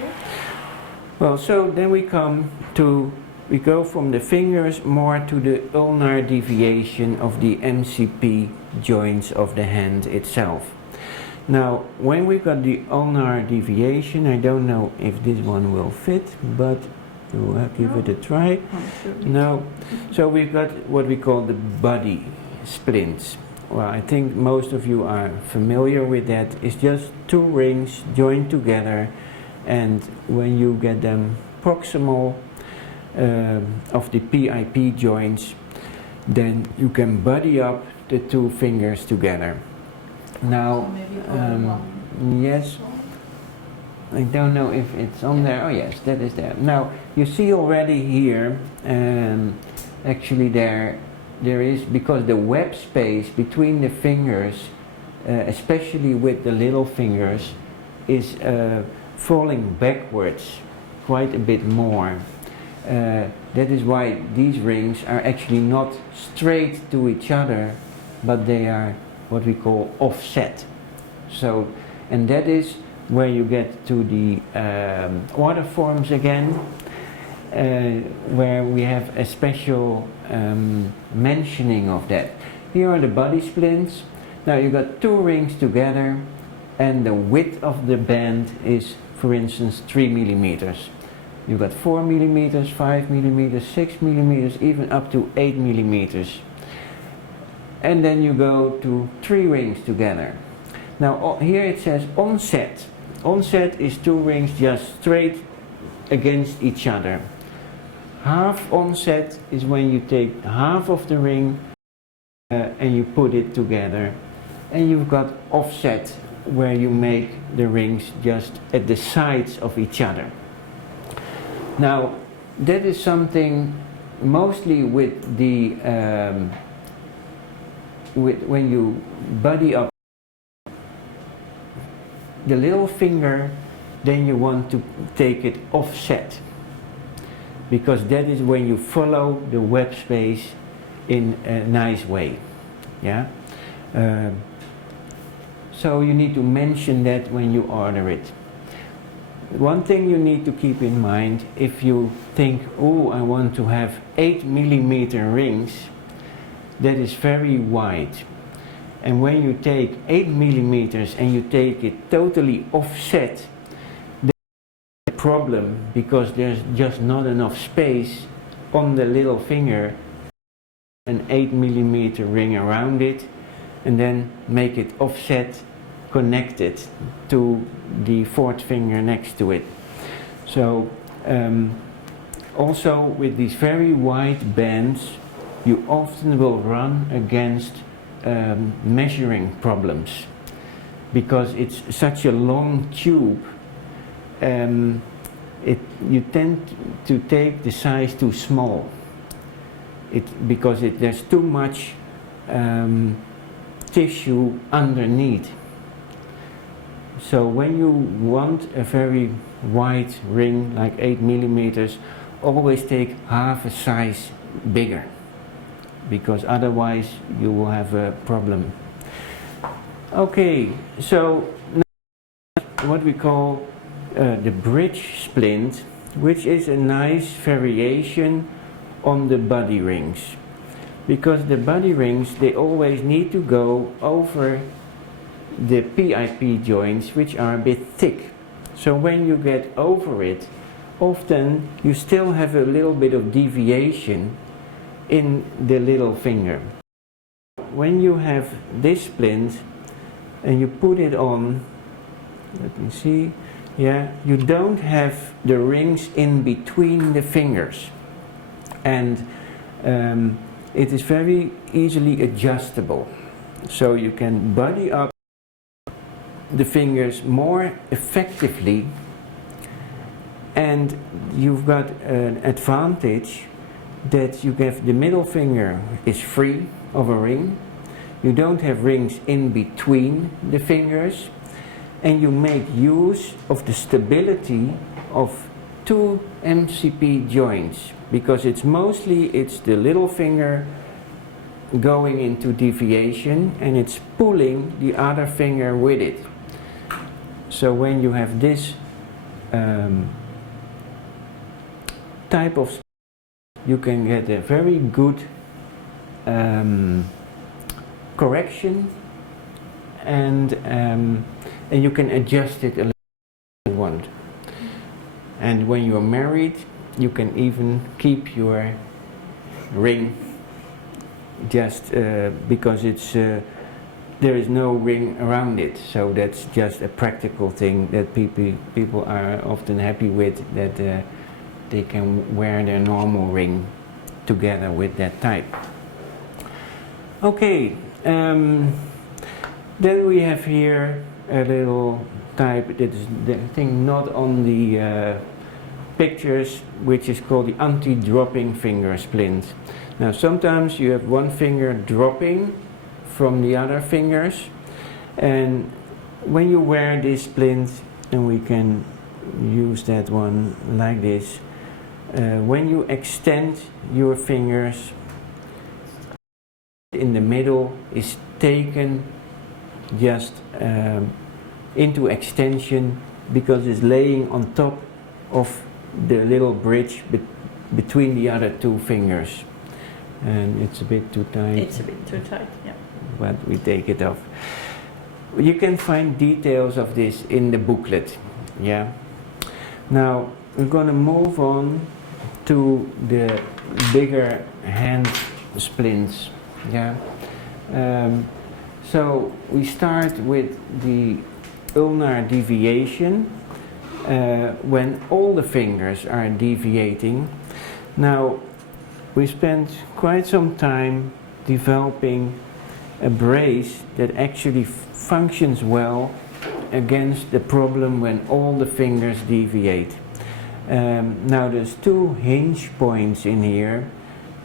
Well, so then we go from the fingers more to the ulnar deviation of the MCP joints of the hand itself. Now, when we've got the ulnar deviation, I don't know if this one will fit, but we'll give it a try. No. So we've got what we call the body splints. Well, I think most of you are familiar with that. It's just two rings joined together, and when you get them proximal of the PIP joints, then you can buddy up the two fingers together. Now, yes, I don't know if it's on there. Oh yes, that is there. Now, you see already here, actually there there is, because the web space between the fingers, especially with the little fingers, is falling backwards quite a bit more. That is why these rings are actually not straight to each other, but they are what we call offset. So, and that is where you get to the order forms again, where we have a special mentioning of that. Here are the body splints. Now you got two rings together, and the width of the band is, for instance, 3 millimeters. You've got 4 millimeters, 5 millimeters, 6 millimeters, even up to 8 millimeters. And then you go to 3 rings together. Now here it says onset. Onset is 2 rings just straight against each other. Half onset is when you take half of the ring and you put it together. And you've got offset, where you make the rings just at the sides of each other. Now, that is something mostly with the when you buddy up the little finger, then you want to take it offset, because that is when you follow the web space in a nice way. Yeah. So you need to mention that when you order it. One thing you need to keep in mind, if you think, oh, I want to have 8 millimeter rings, that is very wide. And when you take 8 millimeters and you take it totally offset, that's a problem, because there's just not enough space on the little finger, an 8 millimeter ring around it, and then make it offset, connected to the 4th finger next to it. So also with these very wide bands, you often will run against measuring problems, because it's such a long tube. You tend to take the size too small, because there's too much tissue underneath. So when you want a very wide ring, like 8 millimeters, always take half a size bigger, because otherwise you will have a problem. Okay, so now what we call the bridge splint, which is a nice variation on the body rings, because the body rings, they always need to go over the PIP joints, which are a bit thick. So when you get over it, often you still have a little bit of deviation in the little finger. When you have this splint and you put it on, let me see, yeah, you don't have the rings in between the fingers, and it is very easily adjustable, so you can buddy up the fingers more effectively, and you've got an advantage that you have the middle finger is free of a ring, you don't have rings in between the fingers, and you make use of the stability of 2 MCP joints, because it's the little finger going into deviation and it's pulling the other finger with it. So when you have this type of, you can get a very good correction, and you can adjust it a little if you want. And when you're married, you can even keep your ring, just because it's there is no ring around it, so that's just a practical thing that people are often happy with, that they can wear their normal ring together with that type. Okay, then we have here a little type that is, I think, not on the pictures which is called the anti-dropping finger splint. Now sometimes you have one finger dropping from the other fingers, and when you wear this splint, and we can use that one like this, when you extend your fingers, in the middle is taken just into extension because it's laying on top of the little bridge between the other two fingers, and it's a bit too tight. It's a bit too tight, yeah. But we take it off. You can find details of this in the booklet. Yeah. Now we're going to move on to the bigger hand splints. Yeah. So we start with the ulnar deviation when all the fingers are deviating. Now we spent quite some time developing a brace that actually functions well against the problem when all the fingers deviate. Now there's two hinge points in here,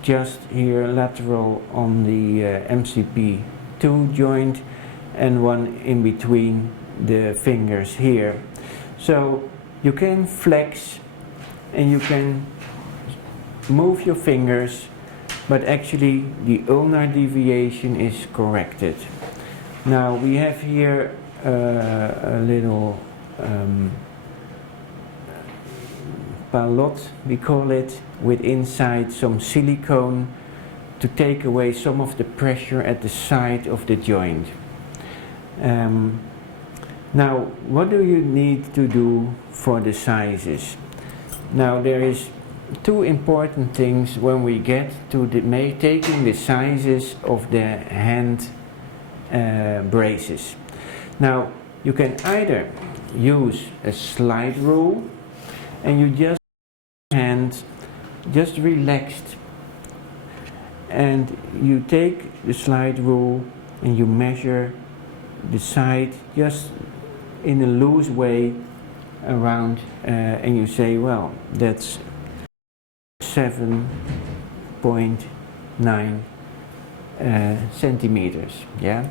just here lateral on the MCP 2 joint and one in between the fingers here. So you can flex and you can move your fingers, but actually the ulnar deviation is corrected. Now we have here a little palette, we call it, with inside some silicone to take away some of the pressure at the side of the joint. Now what do you need to do for the sizes? Now there is two important things when we get to taking the sizes of the hand braces. Now you can either use a slide rule and you just hand just relaxed, and you take the slide rule and you measure the side just in a loose way around, and you say, well, that's 7.9 centimeters. Yeah.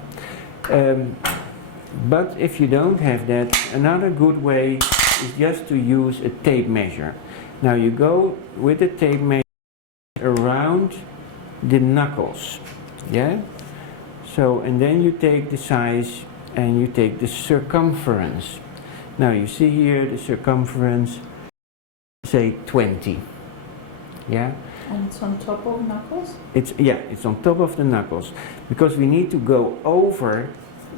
But if you don't have that, another good way is just to use a tape measure. Now you go with the tape measure around the knuckles. Yeah. So, and then you take the size and you take the circumference. Now you see here the circumference, say 20. Yeah. And it's on top of knuckles? It's on top of the knuckles, because we need to go over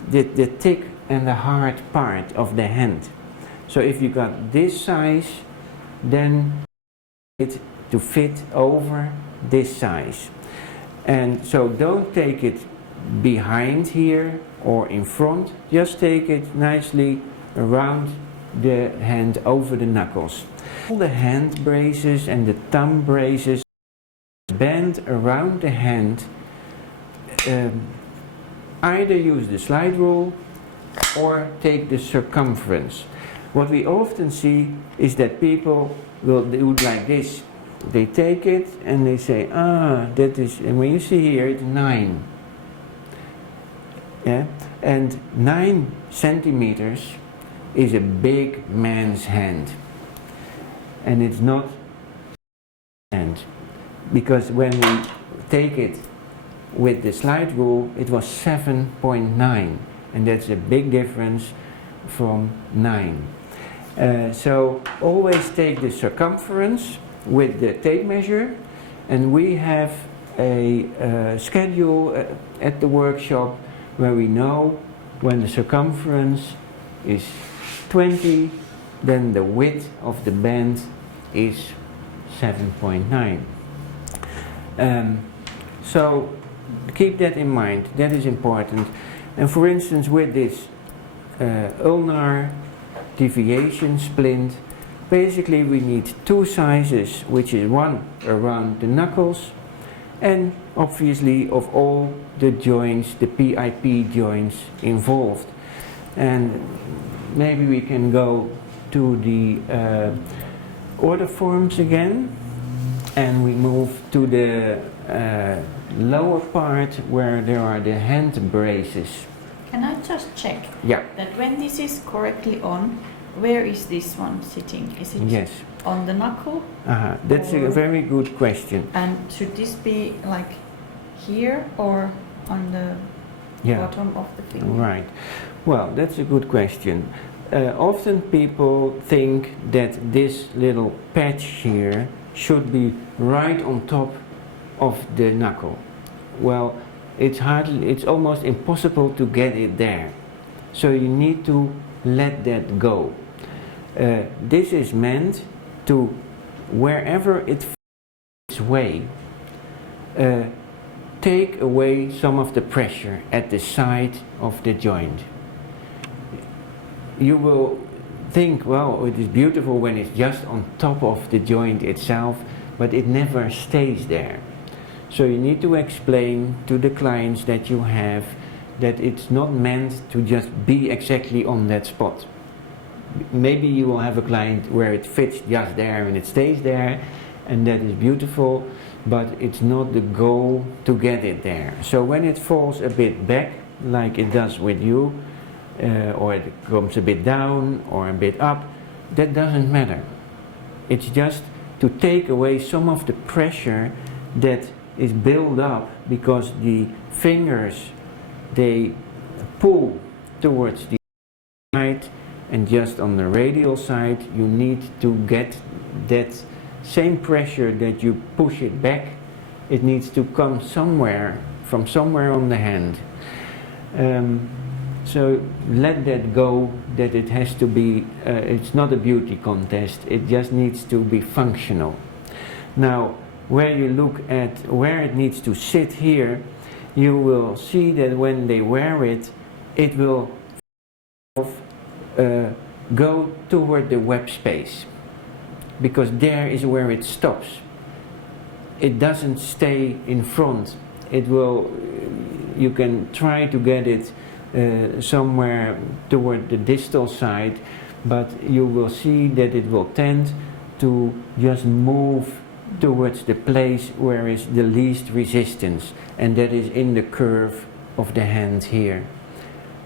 the thick and the hard part of the hand. So if you got this size, then it to fit over this size. And so don't take it behind here or in front, just take it nicely around the hand over the knuckles. All the hand braces and the thumb braces bend around the hand. Either use the slide rule or take the circumference. What we often see is that people will do it like this. They take it and they say, that is, and when you see here, it's 9. Yeah? And 9 centimeters is a big man's hand. And it's not hand. Because when we take it with the slide rule, it was 7.9. And that's a big difference from 9. So always take the circumference with the tape measure, and we have a schedule at the workshop where we know when the circumference is 20, then the width of the band is 7.9. So keep that in mind, that is important. And for instance, with this ulnar deviation splint, basically we need two sizes, which is one around the knuckles and obviously of all the joints, the PIP joints involved. And maybe we can go to the order forms again, and we move to the lower part where there are the hand braces. Can I just check Yeah. that when this is correctly on, where is this one sitting? Is it Yes. on the knuckle? That's a very good question. And should this be like here or on the Yeah. bottom of the finger? Right. Well, that's a good question. Often people think that this little patch here should be right on top of the knuckle. Well, it's almost impossible to get it there. So you need to let that go. This is meant to, wherever it finds its way, take away some of the pressure at the side of the joint. You will think, well, it is beautiful when it's just on top of the joint itself, but it never stays there. So you need to explain to the clients that you have that it's not meant to just be exactly on that spot. Maybe you will have a client where it fits just there and it stays there, and that is beautiful, but it's not the goal to get it there. So when it falls a bit back, like it does with you, or it comes a bit down or a bit up, that doesn't matter. It's just to take away some of the pressure that is built up because the fingers, they pull towards the side, and just on the radial side you need to get that same pressure that you push it back. It needs to come somewhere, from somewhere on the hand. So let that go, that it has to be, it's not a beauty contest, it just needs to be functional. Now, where you look at where it needs to sit here, you will see that when they wear it, it will go toward the web space, because there is where it stops. It doesn't stay in front. It will, you can try to get it somewhere toward the distal side, but you will see that it will tend to just move towards the place where is the least resistance, and that is in the curve of the hand here.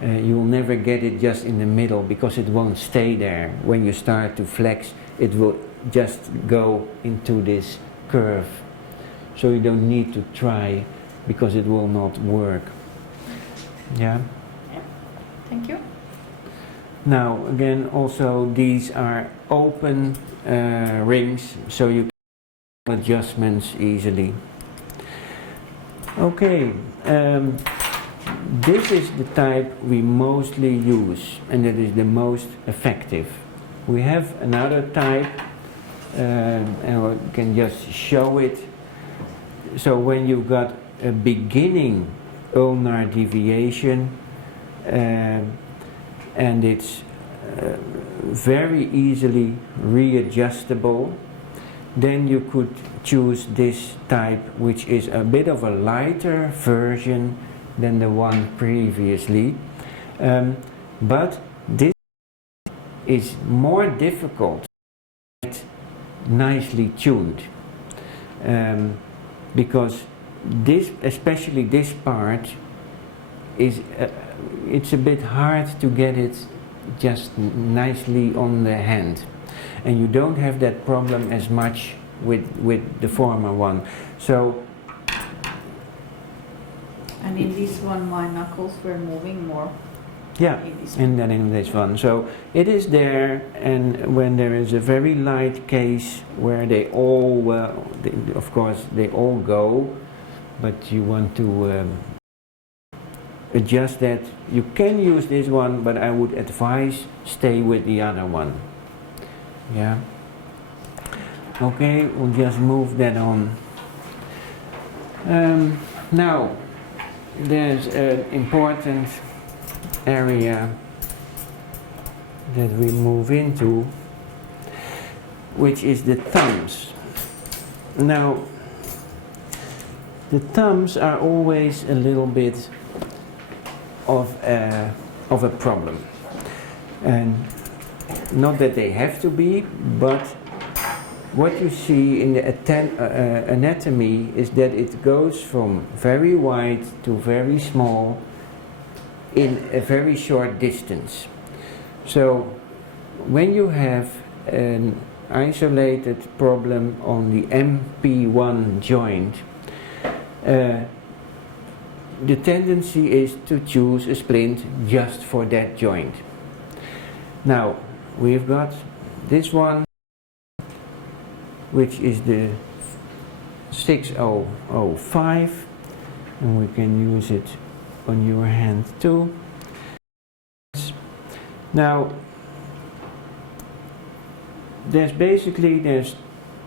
You'll never get it just in the middle, because it won't stay there. When you start to flex, it will just go into this curve. So you don't need to try, because it will not work. Yeah? Thank you. Now again, also these are open rings, so you can make adjustments easily. Okay, this is the type we mostly use, and it is the most effective. We have another type, and I can just show it. So when you've got a beginning ulnar deviation, and it's very easily readjustable, then you could choose this type, which is a bit of a lighter version than the one previously, but this is more difficult to get nicely tuned, because this, especially this part, is it's a bit hard to get it just nicely on the hand, and you don't have that problem as much with the former one. So, and in this one my knuckles were moving more. yeah, and then in this one. So it is there, and when there is a very light case where they all, well, of course they all go, but you want to adjust that. You can use this one, but I would advise stay with the other one. Yeah. Okay, we'll just move that on. Now, there's an important area that we move into, which is the thumbs. Now, the thumbs are always a little bit of a problem, and not that they have to be, but what you see in the anatomy is that it goes from very wide to very small in a very short distance. So when you have an isolated problem on the MP1 joint, the tendency is to choose a splint just for that joint. Now we've got this one, which is the 6005, and we can use it on your hand too. Now there's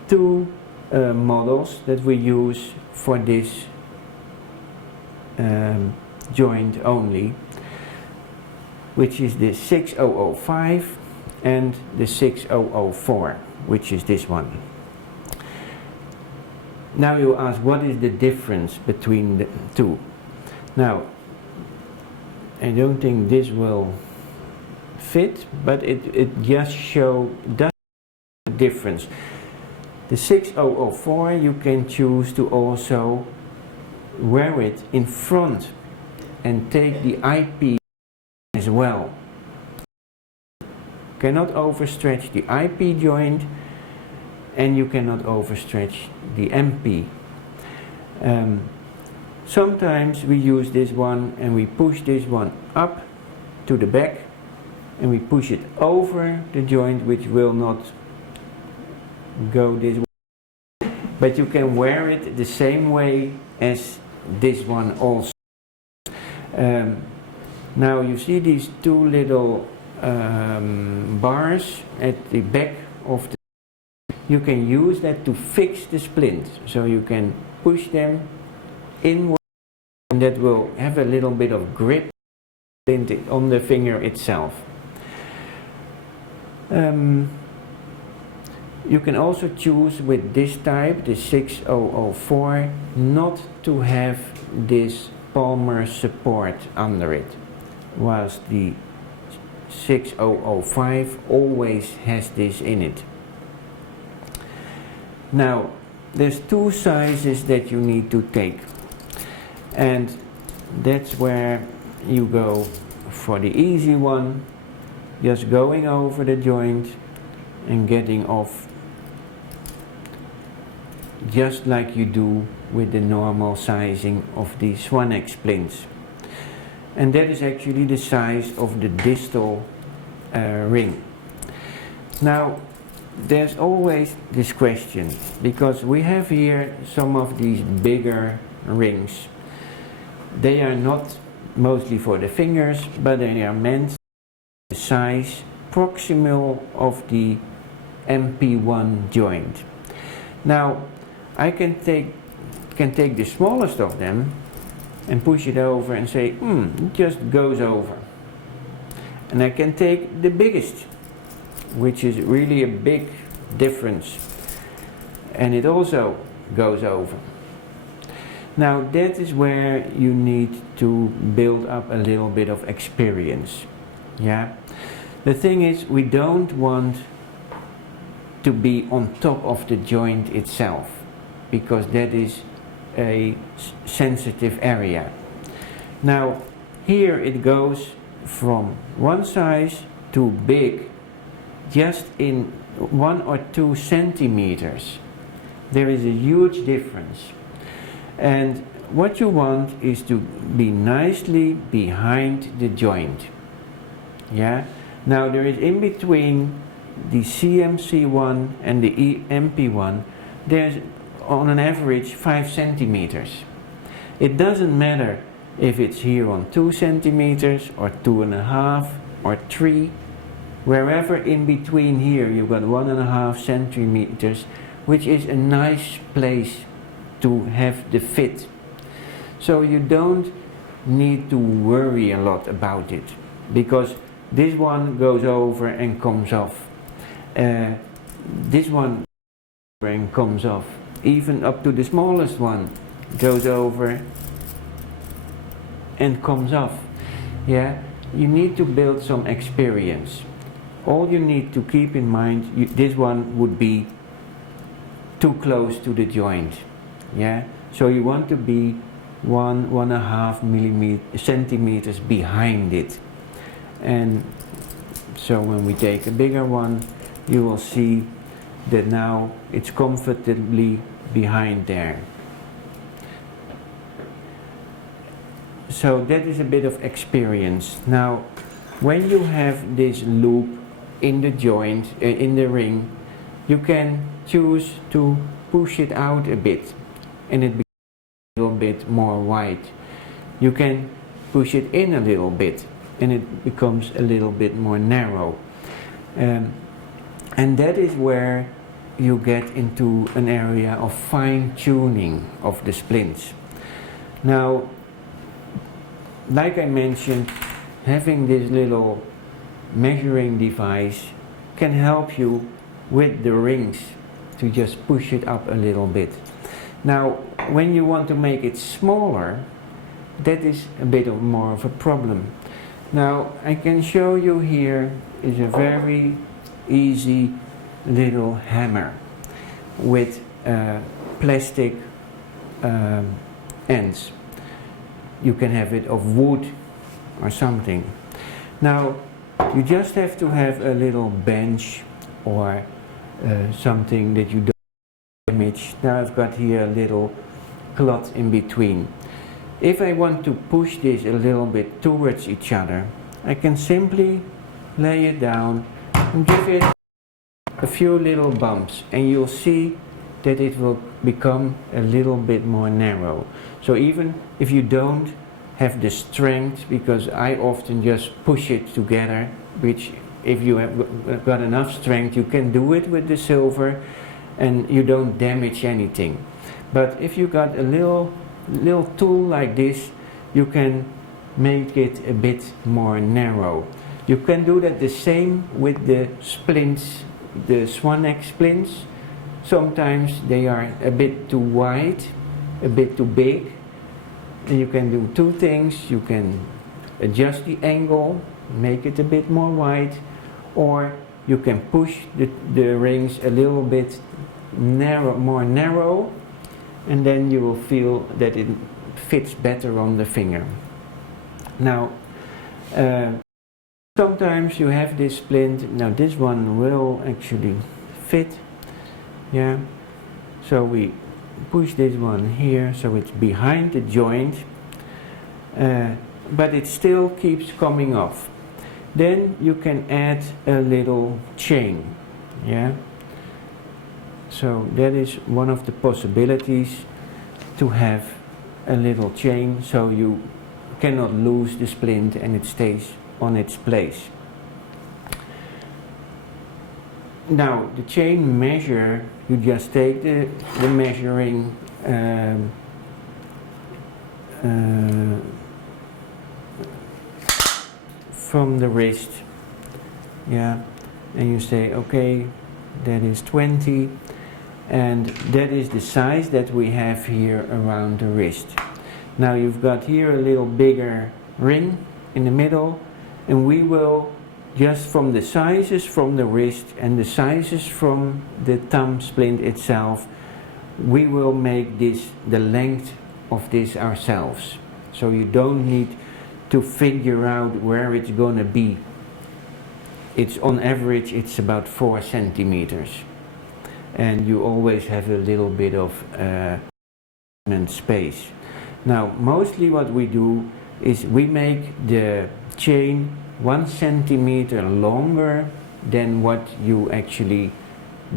two models that we use for this joint only, which is the 6005 and the 6004, which is this one. Now you ask, what is the difference between the two? Now, I don't think this will fit, but it just shows the difference. The 6004 you can choose to also wear it in front and take the IP as well. Cannot overstretch the IP joint, and you cannot overstretch the MP. Sometimes we use this one and we push this one up to the back and we push it over the joint, which will not go this way. But you can wear it the same way as this one also. Now you see these two little bars at the back of the. You can use that to fix the splint, so you can push them inward, and that will have a little bit of grip on the finger itself. You can also choose with this type, the 6004, not to have this palmar support under it, whilst the 6005 always has this in it. Now, there's two sizes that you need to take, and that's where you go for the easy one, just going over the joint and getting off, just like you do with the normal sizing of the Swanneck splints. And that is actually the size of the distal ring. Now, there's always this question, because we have here some of these bigger rings. They are not mostly for the fingers, but they are meant the size proximal of the MP1 joint. Now, I can take the smallest of them and push it over and say, it just goes over. And I can take the biggest, which is really a big difference, and it also goes over. Now that is where you need to build up a little bit of experience. Yeah, the thing is, we don't want to be on top of the joint itself, because that is a sensitive area. Now here it goes from one size to big just in 1 or 2 centimeters. There is a huge difference, and what you want is to be nicely behind the joint. Yeah, now there is in between the CMC1 and the MP1, there's on an average 5 centimeters. It doesn't matter if it's here on 2 centimeters or 2.5 or 3. Wherever in between here you've got 1.5 centimeters, which is a nice place to have the fit. So you don't need to worry a lot about it, because this one goes over and comes off. This one and comes off. Even up to the smallest one goes over and comes off. Yeah, you need to build some experience. All you need to keep in mind, this one would be too close to the joint. Yeah, so you want to be 1.5 centimeters behind it. And so when we take a bigger one, you will see that now it's comfortably behind there. So that is a bit of experience. Now, when you have this loop in the joint, in the ring, you can choose to push it out a bit and it becomes a little bit more wide. You can push it in a little bit and it becomes a little bit more narrow. And that is where you get into an area of fine-tuning of the splints. Now, like I mentioned, having this little measuring device can help you with the rings to just push it up a little bit. Now, when you want to make it smaller, that is a bit more of a problem. Now, I can show you here is a very easy little hammer with plastic ends. You can have it of wood or something. Now, you just have to have a little bench or something that you don't damage. Now I've got here a little cloth in between. If I want to push this a little bit towards each other, I can simply lay it down and give it a few little bumps, and you'll see that it will become a little bit more narrow. So even if you don't have the strength, because I often just push it together, which if you have got enough strength, you can do it with the silver and you don't damage anything. But if you got a little tool like this, you can make it a bit more narrow. You can do that the same with the splints, the Swanneck splints. Sometimes they are a bit too wide, a bit too big, and you can do two things. You can adjust the angle, make it a bit more wide, or you can push the rings a little bit more narrow, and then you will feel that it fits better on the finger. Now, sometimes you have this splint. Now this one will actually fit. Yeah, so we push this one here so it's behind the joint, but it still keeps coming off. Then you can add a little chain. Yeah, so that is one of the possibilities, to have a little chain so you cannot lose the splint and it stays on its place. Now, the chain measure, you just take the measuring from the wrist, yeah, and you say, okay, that is 20, and that is the size that we have here around the wrist. Now you've got here a little bigger ring in the middle, and we will just from the sizes from the wrist and the sizes from the thumb splint itself, we will make this the length of this ourselves. So you don't need to figure out where it's gonna be. It's on average it's about 4 centimeters, and you always have a little bit of space. Now mostly what we do is we make the chain 1 centimeter longer than what you actually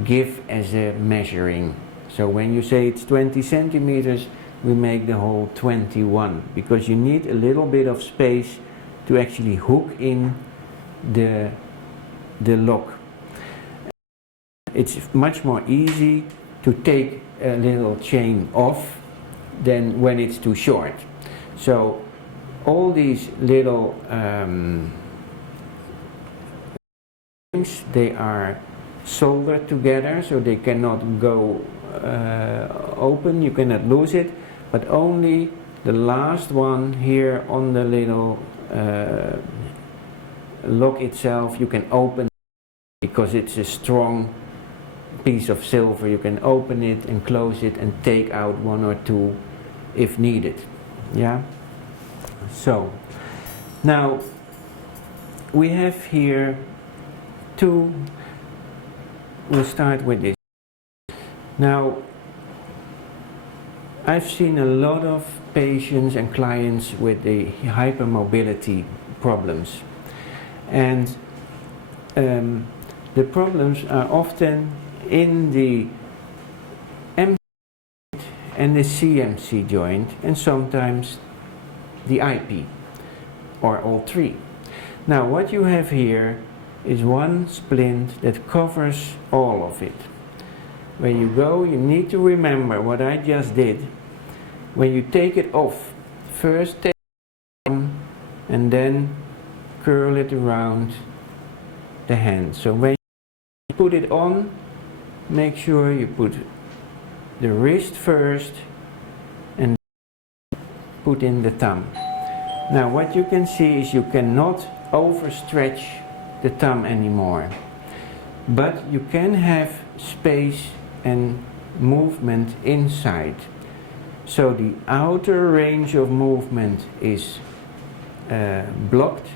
give as a measuring. So when you say it's 20 centimeters, we make the whole 21, because you need a little bit of space to actually hook in the lock. It's much more easy to take a little chain off than when it's too short. So all these little they are soldered together, so they cannot go open, you cannot lose it, but only the last one here on the little lock itself you can open, because it's a strong piece of silver, you can open it and close it and take out one or two if needed. Yeah. So now we have here two. We'll start with this. Now I've seen a lot of patients and clients with the hypermobility problems, and the problems are often in the MC and the CMC joint, and sometimes the IP, or all three. Now what you have here is one splint that covers all of it. When you go, you need to remember what I just did. When you take it off, first take it on and then curl it around the hand. So when you put it on, make sure you put the wrist first and put in the thumb. Now what you can see is you cannot overstretch the thumb anymore, but you can have space and movement inside. So the outer range of movement is blocked,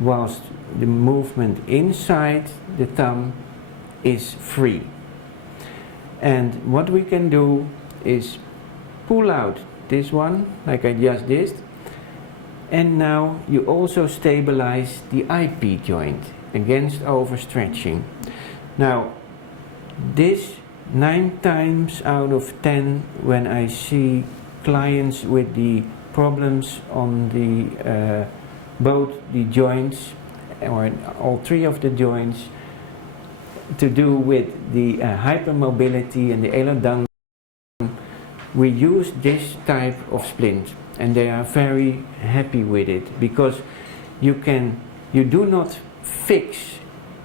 whilst the movement inside the thumb is free. And what we can do is pull out this one, like I just did, and now you also stabilize the IP joint against overstretching. Now this 9 times out of 10 when I see clients with the problems on the both the joints or all three of the joints to do with the hypermobility and the alodundral, we use this type of splint, and they are very happy with it because you do not fix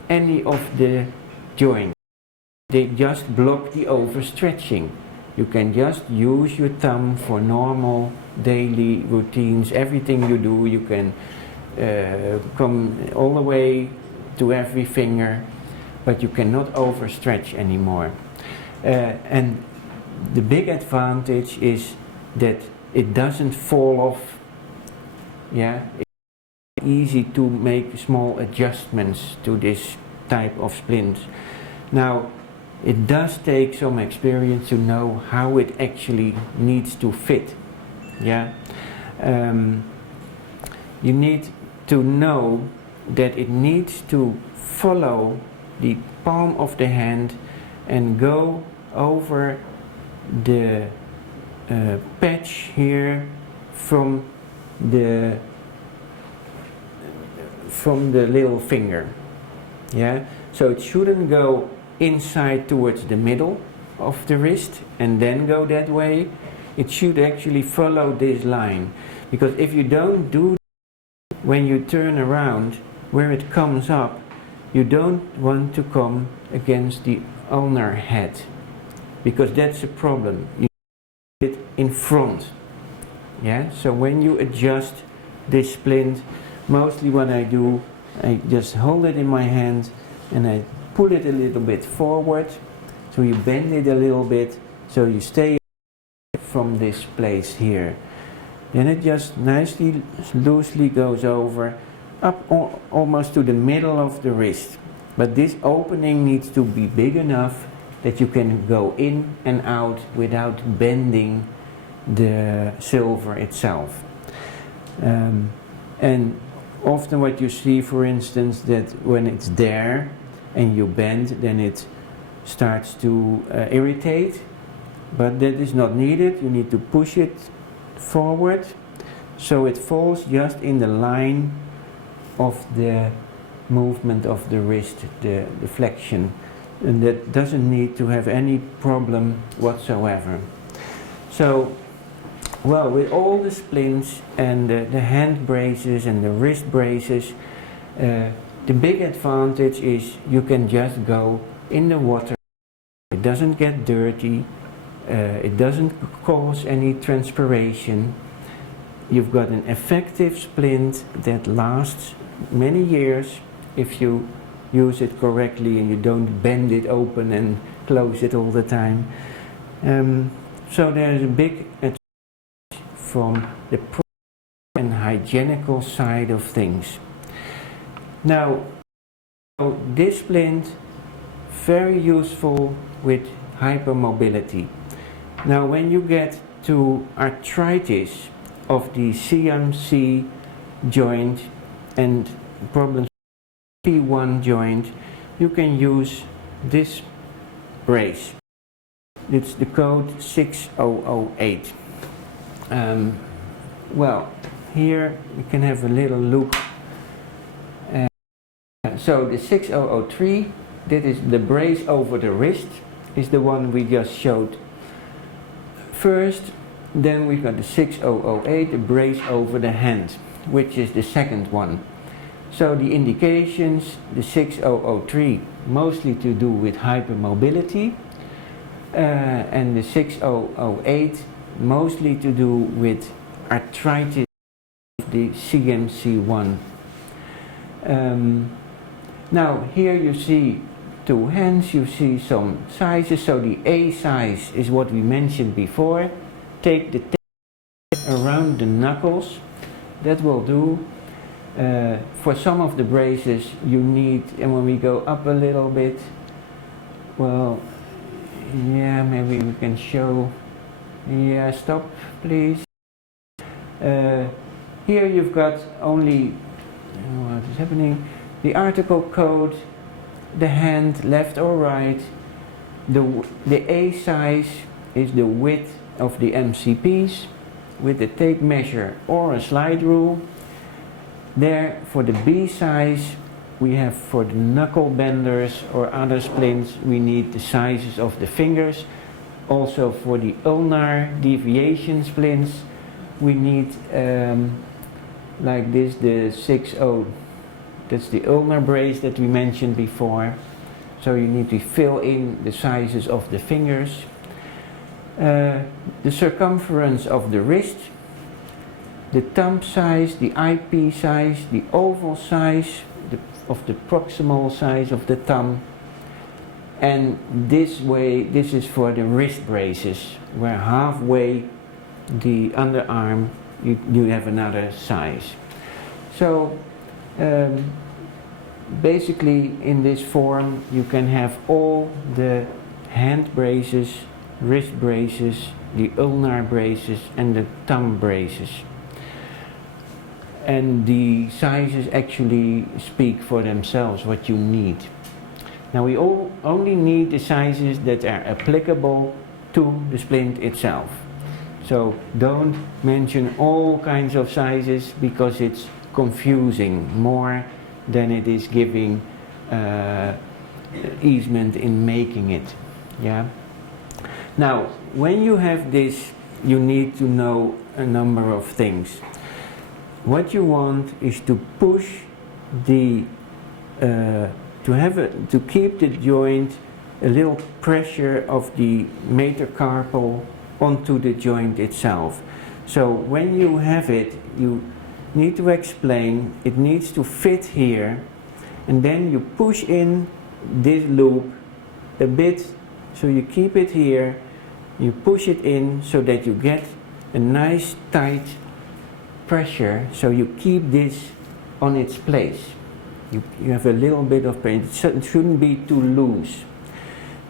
any of the joints. They just block the overstretching. You can just use your thumb for normal daily routines. Everything you do, you can come all the way to every finger, but you cannot overstretch anymore. And the big advantage is that it doesn't fall off. Yeah, it's easy to make small adjustments to this type of splint. Now, it does take some experience to know how it actually needs to fit. Yeah, you need to know that it needs to follow the palm of the hand and go over the patch here from the little finger. Yeah, so it shouldn't go inside towards the middle of the wrist and then go that way. It should actually follow this line, because if you don't do that, when you turn around where it comes up, you don't want to come against the ulnar head, because that's a problem. You need it in front. Yeah, so when you adjust this splint, mostly what I do, I just hold it in my hand and I pull it a little bit forward, so you bend it a little bit, so you stay from this place here. Then it just nicely, loosely goes over, up almost to the middle of the wrist. But this opening needs to be big enough that you can go in and out without bending the silver itself. And often what you see, for instance, that when it's there and you bend, then it starts to irritate, but that is not needed. You need to push it forward so it falls just in the line of the movement of the wrist, the flexion, and that doesn't need to have any problem whatsoever. So, well, with all the splints and the hand braces and the wrist braces, the big advantage is you can just go in the water. It doesn't get dirty, it doesn't cause any transpiration. You've got an effective splint that lasts many years if you use it correctly and you don't bend it open and close it all the time. So there's a big advantage from the and hygienical side of things. Now, this splint very useful with hypermobility. Now, when you get to arthritis of the CMC joint and problems with P1 joint, you can use this brace. It's the code 6008. Well, here we can have a little look. So the 6003, that is the brace over the wrist, is the one we just showed first. Then we've got the 6008, the brace over the hand, which is the second one. So the indications, the 6003, mostly to do with hypermobility, and the 6008, mostly to do with arthritis of the CMC1. Now here you see two hands, you see some sizes. So the A size is what we mentioned before. Take the tape around the knuckles, that will do. For some of the braces you need, and when we go up a little bit, well, yeah, maybe we can show, yeah, stop please. Here you've got only, what is happening, the article code, the hand, left or right. The A size is the width of the MCPs with the tape measure or a slide rule. There, for the B size, we have for the knuckle benders or other splints, we need the sizes of the fingers. Also for the ulnar deviation splints, we need like this, the 60, that's the ulnar brace that we mentioned before. So you need to fill in the sizes of the fingers. The circumference of the wrist, the thumb size, the IP size, the oval size of the proximal size of the thumb. And this way, this is for the wrist braces, where halfway the underarm you have another size. So basically in this form you can have all the hand braces, wrist braces, the ulnar braces and the thumb braces. And the sizes actually speak for themselves what you need. Now we only need the sizes that are applicable to the splint itself. So don't mention all kinds of sizes because it's confusing more than it is giving easement in making it. Yeah. Now when you have this, you need to know a number of things. What you want is to push the to keep the joint a little pressure of the metacarpal onto the joint itself. So when you have it, you need to explain it needs to fit here, and then you push in this loop a bit, so you keep it here, you push it in so that you get a nice tight pressure, so you keep this on its place. You have a little bit of pain. It shouldn't be too loose.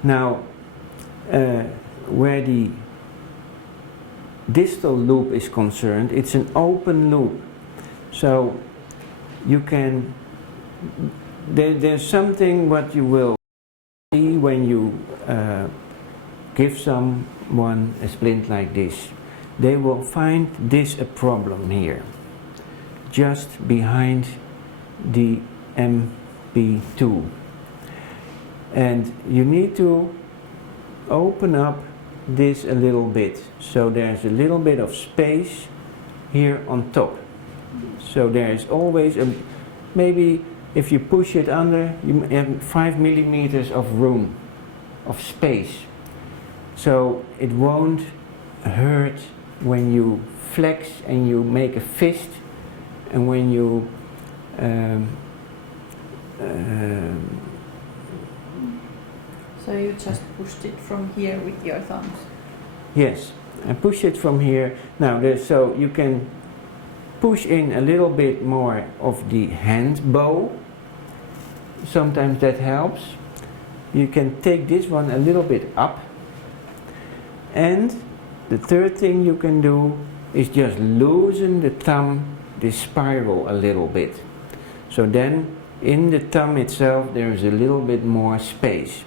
Now, where the distal loop is concerned, it's an open loop. So you can, there's something what you will see when you give someone a splint like this. They will find this a problem here, just behind the MP2. And you need to open up this a little bit, so there's a little bit of space here on top. So there is always a, maybe if you push it under, you have 5 millimeters of room, of space. So it won't hurt when you flex and you make a fist, and when you So you just pushed it from here with your thumbs? Yes, I push it from here. Now, so you can push in a little bit more of the hand bow. Sometimes that helps. You can take this one a little bit up. And the third thing you can do is just loosen the thumb, the spiral a little bit. So then in the thumb itself there is a little bit more space.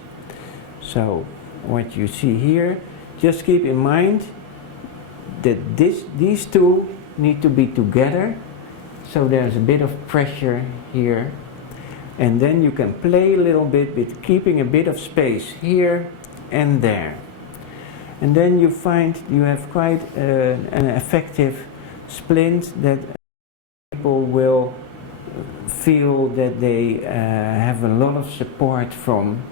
So what you see here, just keep in mind that these two need to be together, so there's a bit of pressure here, and then you can play a little bit with keeping a bit of space here and there, and then you find you have quite an effective splint that people will feel that they have a lot of support from,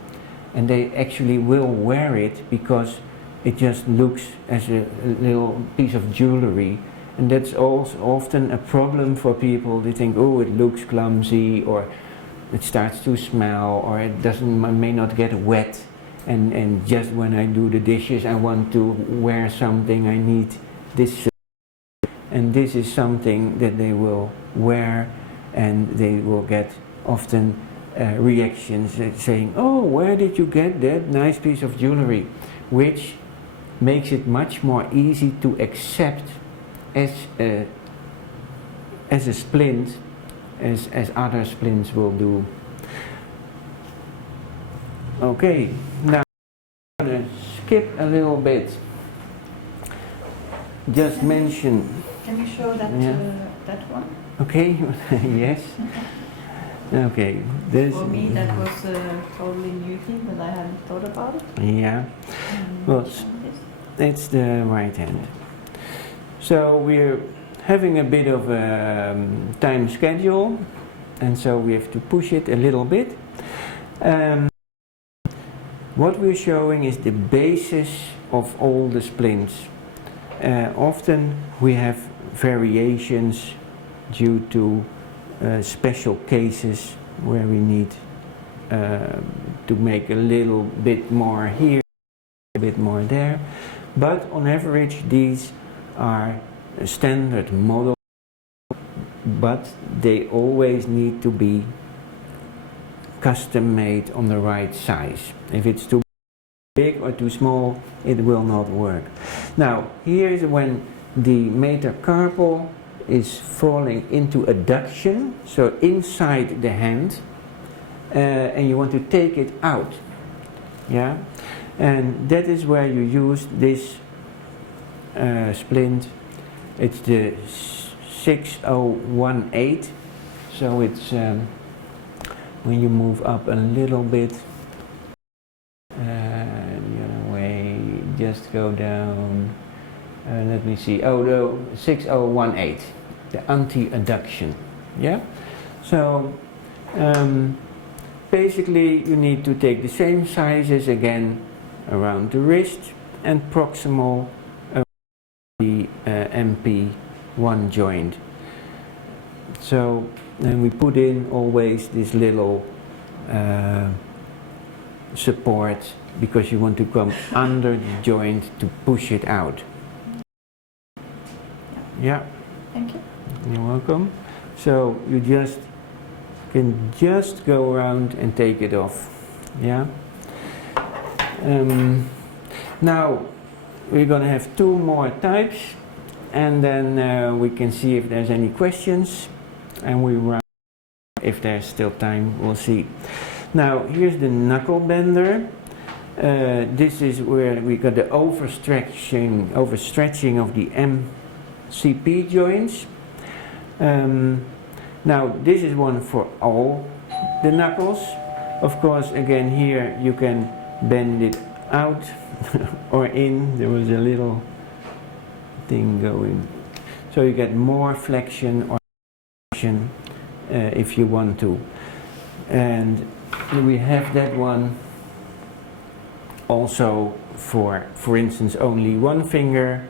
and they actually will wear it because it just looks as a little piece of jewelry. And that's also often a problem for people. They think, oh, it looks clumsy, or it starts to smell, or it may not get wet, and just when I do the dishes I want to wear something, I need this. And this is something that they will wear, and they will get often reactions saying, oh, where did you get that nice piece of jewelry? Which makes it much more easy to accept as a splint as other splints will do. Okay, now I'm going to skip a little bit. Just mention. Can you show that that one? Okay, yes. Okay, this. For me that was a totally new thing, but I hadn't thought about it. Yeah. Well, it's the right hand. So we're having a bit of a time schedule, and so we have to push it a little bit. What we're showing is the basis of all the splints. Often we have variations due to special cases where we need to make a little bit more here, a bit more there, but on average these are a standard model, but they always need to be custom made on the right size. If it's too big or too small, it will not work. Now here is when the metacarpal is falling into adduction, so inside the hand, and you want to take it out, yeah, and that is where you use this splint. It's the 6018, so it's when you move up a little bit the other way, just go down. Let me see. Oh, no, 6018, the anti-adduction. Yeah. So basically, you need to take the same sizes again around the wrist and proximal around the MP1 joint. So then we put in always this little support, because you want to come under the joint to push it out. Yeah. Thank you. You're welcome. So you can just go around and take it off. Yeah. Now we're going to have two more types, and then we can see if there's any questions, and we run. If there's still time, we'll see. Now here's the knuckle bender. This is where we got the overstretching of the MCP joints. Now this is one for all the knuckles. Of course, again here you can bend it out or in. There was a little thing going, so you get more flexion or flexion if you want to. And we have that one also for instance, only one finger,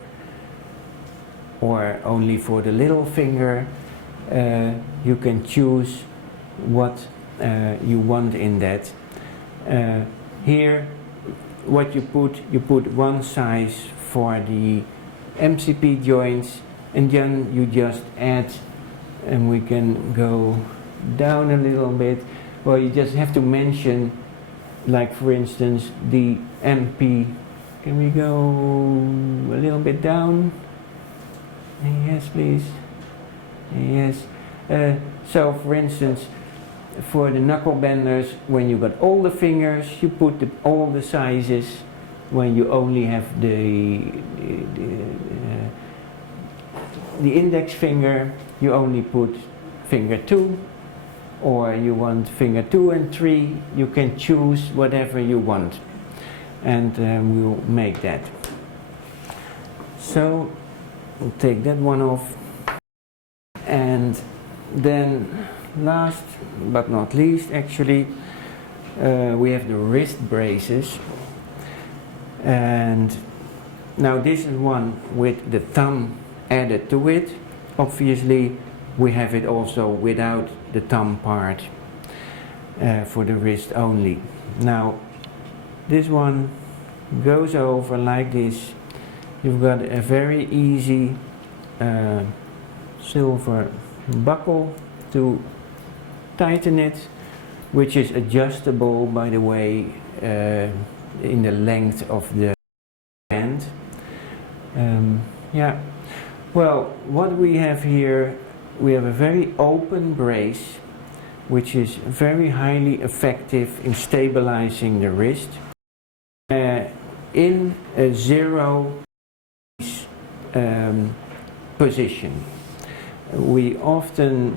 or only for the little finger. You can choose what you want in that. Here, what you put one size for the MCP joints, and then you just add, and we can go down a little bit. Well, you just have to mention, like for instance, the MP. Can we go a little bit down? Yes, please. Yes. So, for instance, for the knuckle benders, when you got all the fingers, you put all the sizes. When you only have the index finger, you only put finger 2, or you want finger 2 and 3, you can choose whatever you want, and we'll make that. So we'll take that one off, and then last but not least, actually, we have the wrist braces. And now this is one with the thumb added to it. Obviously we have it also without the thumb part, for the wrist only. Now this one goes over like this. You've got a very easy silver buckle to tighten it, which is adjustable, by the way, in the length of the band. Yeah. Well, what we have here, we have a very open brace, which is very highly effective in stabilizing the wrist in a zero position. We often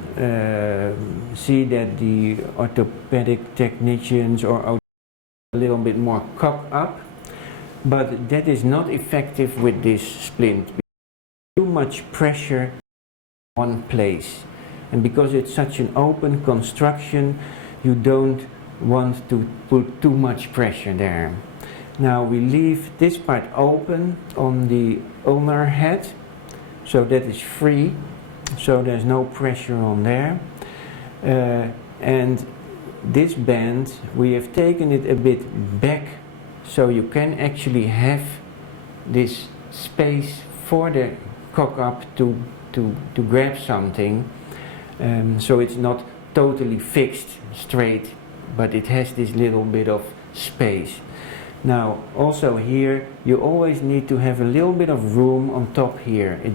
see that the orthopedic technicians are a little bit more cocked up, but that is not effective with this splint. Too much pressure in one place, and because it's such an open construction, you don't want to put too much pressure there. Now we leave this part open on the ulnar head, so that is free, so there's no pressure on there. And this band, we have taken it a bit back, so you can actually have this space for the cock up to grab something. So it's not totally fixed straight, but it has this little bit of space. Now also here you always need to have a little bit of room on top here. It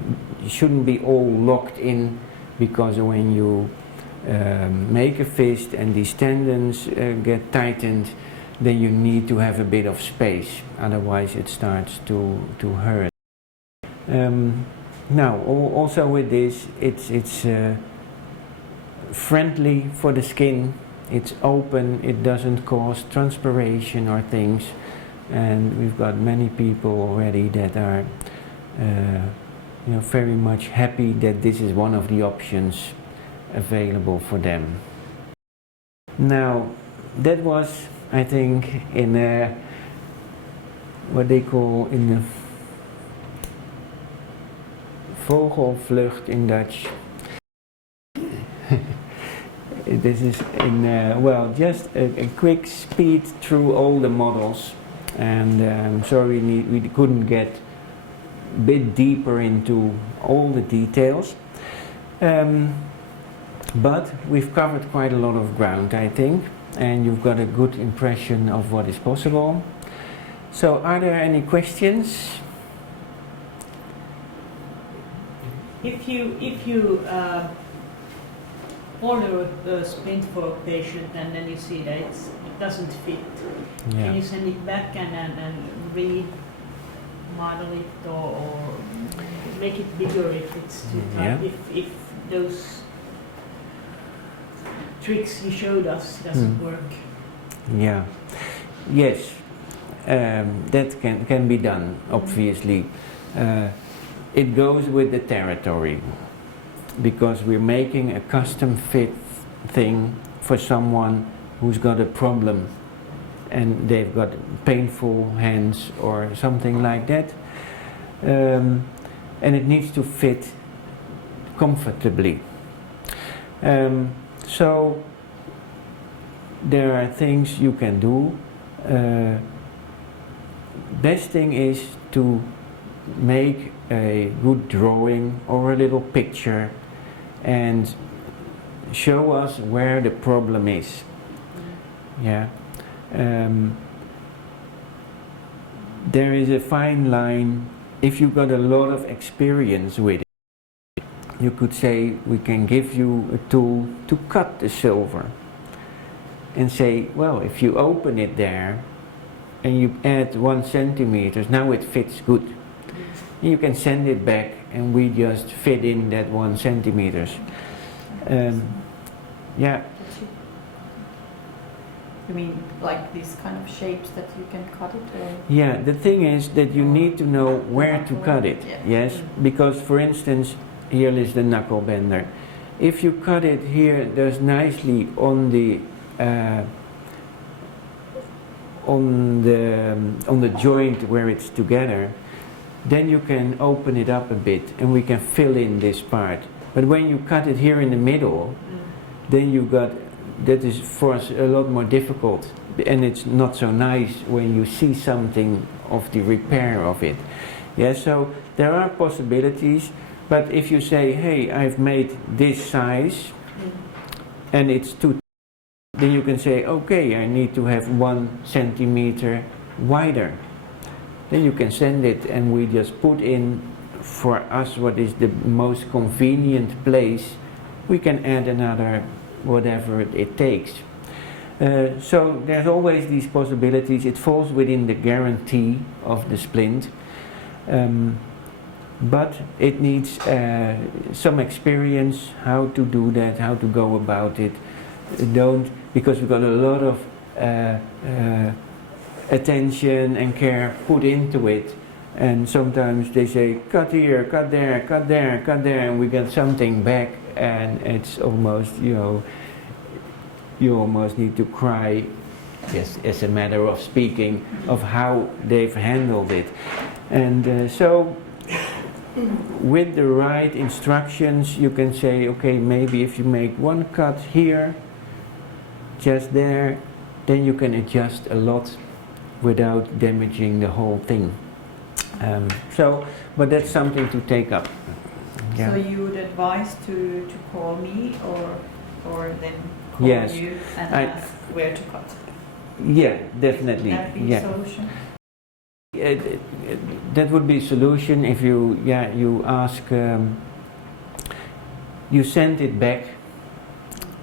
shouldn't be all locked in, because when you make a fist and these tendons get tightened, then you need to have a bit of space, otherwise it starts to hurt. Now also with this, it's friendly for the skin, it's open, it doesn't cause transpiration or things, and we've got many people already that are very much happy that this is one of the options available for them. Now that was, I think, in what they call in the vogelvlucht in Dutch. This is in well, just a quick speed through all the models, and sorry we couldn't get a bit deeper into all the details. But we've covered quite a lot of ground, I think, and you've got a good impression of what is possible. So are there any questions? If you order a splint for a patient and then you see that it doesn't fit, can you send it back and remodel it, or make it bigger if it's too tight? If those tricks you showed us doesn't work? Yeah. Yes, that can be done, obviously. It goes with the territory, because we're making a custom fit thing for someone who's got a problem and they've got painful hands or something like that, and it needs to fit comfortably. So there are things you can do. Best thing is to make a good drawing or a little picture and show us where the problem is. Yeah. There is a fine line. If you've got a lot of experience with it, you could say we can give you a tool to cut the silver and say, well, if you open it there and you add 1 centimeter, now it fits good. You can send it back and we just fit in that 1 centimeter. Yeah. You mean like these kind of shapes that you can cut it? Or? Yeah, the thing is that you need to know where to cut it. Yeah. Yes, because for instance, here is the knuckle bender. If you cut it here, there's nicely on the joint where it's together, then you can open it up a bit and we can fill in this part. But when you cut it here in the middle, then you got, that is for us a lot more difficult, and it's not so nice when you see something of the repair of it. Yeah, so there are possibilities, but if you say, hey, I've made this size and it's too, then you can say, okay, I need to have 1 centimeter wider. Then you can send it and we just put in for us what is the most convenient place. We can add another whatever it takes. So there's always these possibilities. It falls within the guarantee of the splint, but it needs some experience how to do that, how to go about it. Don't, because we've got a lot of attention and care put into it, and sometimes they say cut here, cut there, cut there, cut there, and we get something back, and it's almost, you know, you almost need to cry, yes, as a matter of speaking, of how they've handled it. And so with the right instructions you can say, okay, maybe if you make 1 cut here, just there, then you can adjust a lot without damaging the whole thing. But that's something to take up. Yeah. So you would advise to call me or then call Yes. you and ask where to cut? Yeah, definitely. Would that be a solution? That would be a solution if you, you ask, you send it back,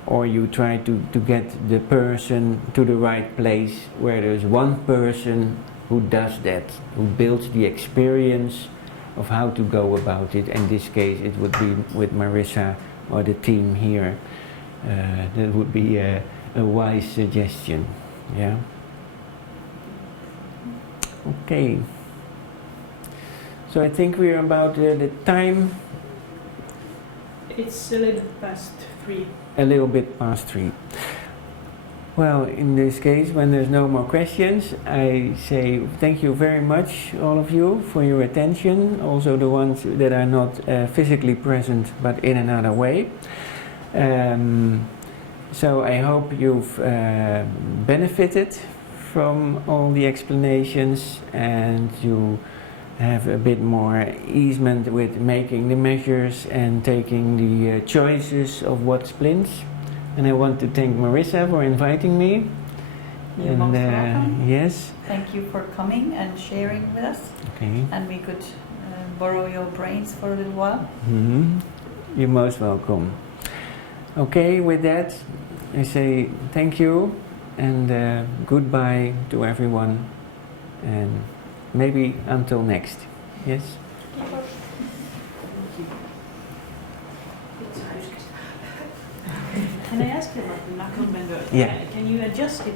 or you try to get the person to the right place where there's one person who does that, who builds the experience of how to go about it. In this case it would be with Marissa or the team here. That would be a wise suggestion. Yeah. Okay. So I think we're about the time. It's a little past 3. A little bit past 3. Well, in this case, when there's no more questions, I say thank you very much, all of you, for your attention. Also the ones that are not physically present, but in another way. So I hope you've benefited from all the explanations, and you have a bit more easement with making the measures and taking the choices of what splints. And I want to thank Marissa for inviting me. You're most welcome. Yes. Thank you for coming and sharing with us. Okay. And we could borrow your brains for a little while. Mm-hmm. You're most welcome. Okay, with that, I say thank you and goodbye to everyone, and maybe until next. Yes? Can I ask you about the knuckle bender? Yeah. Can you adjust it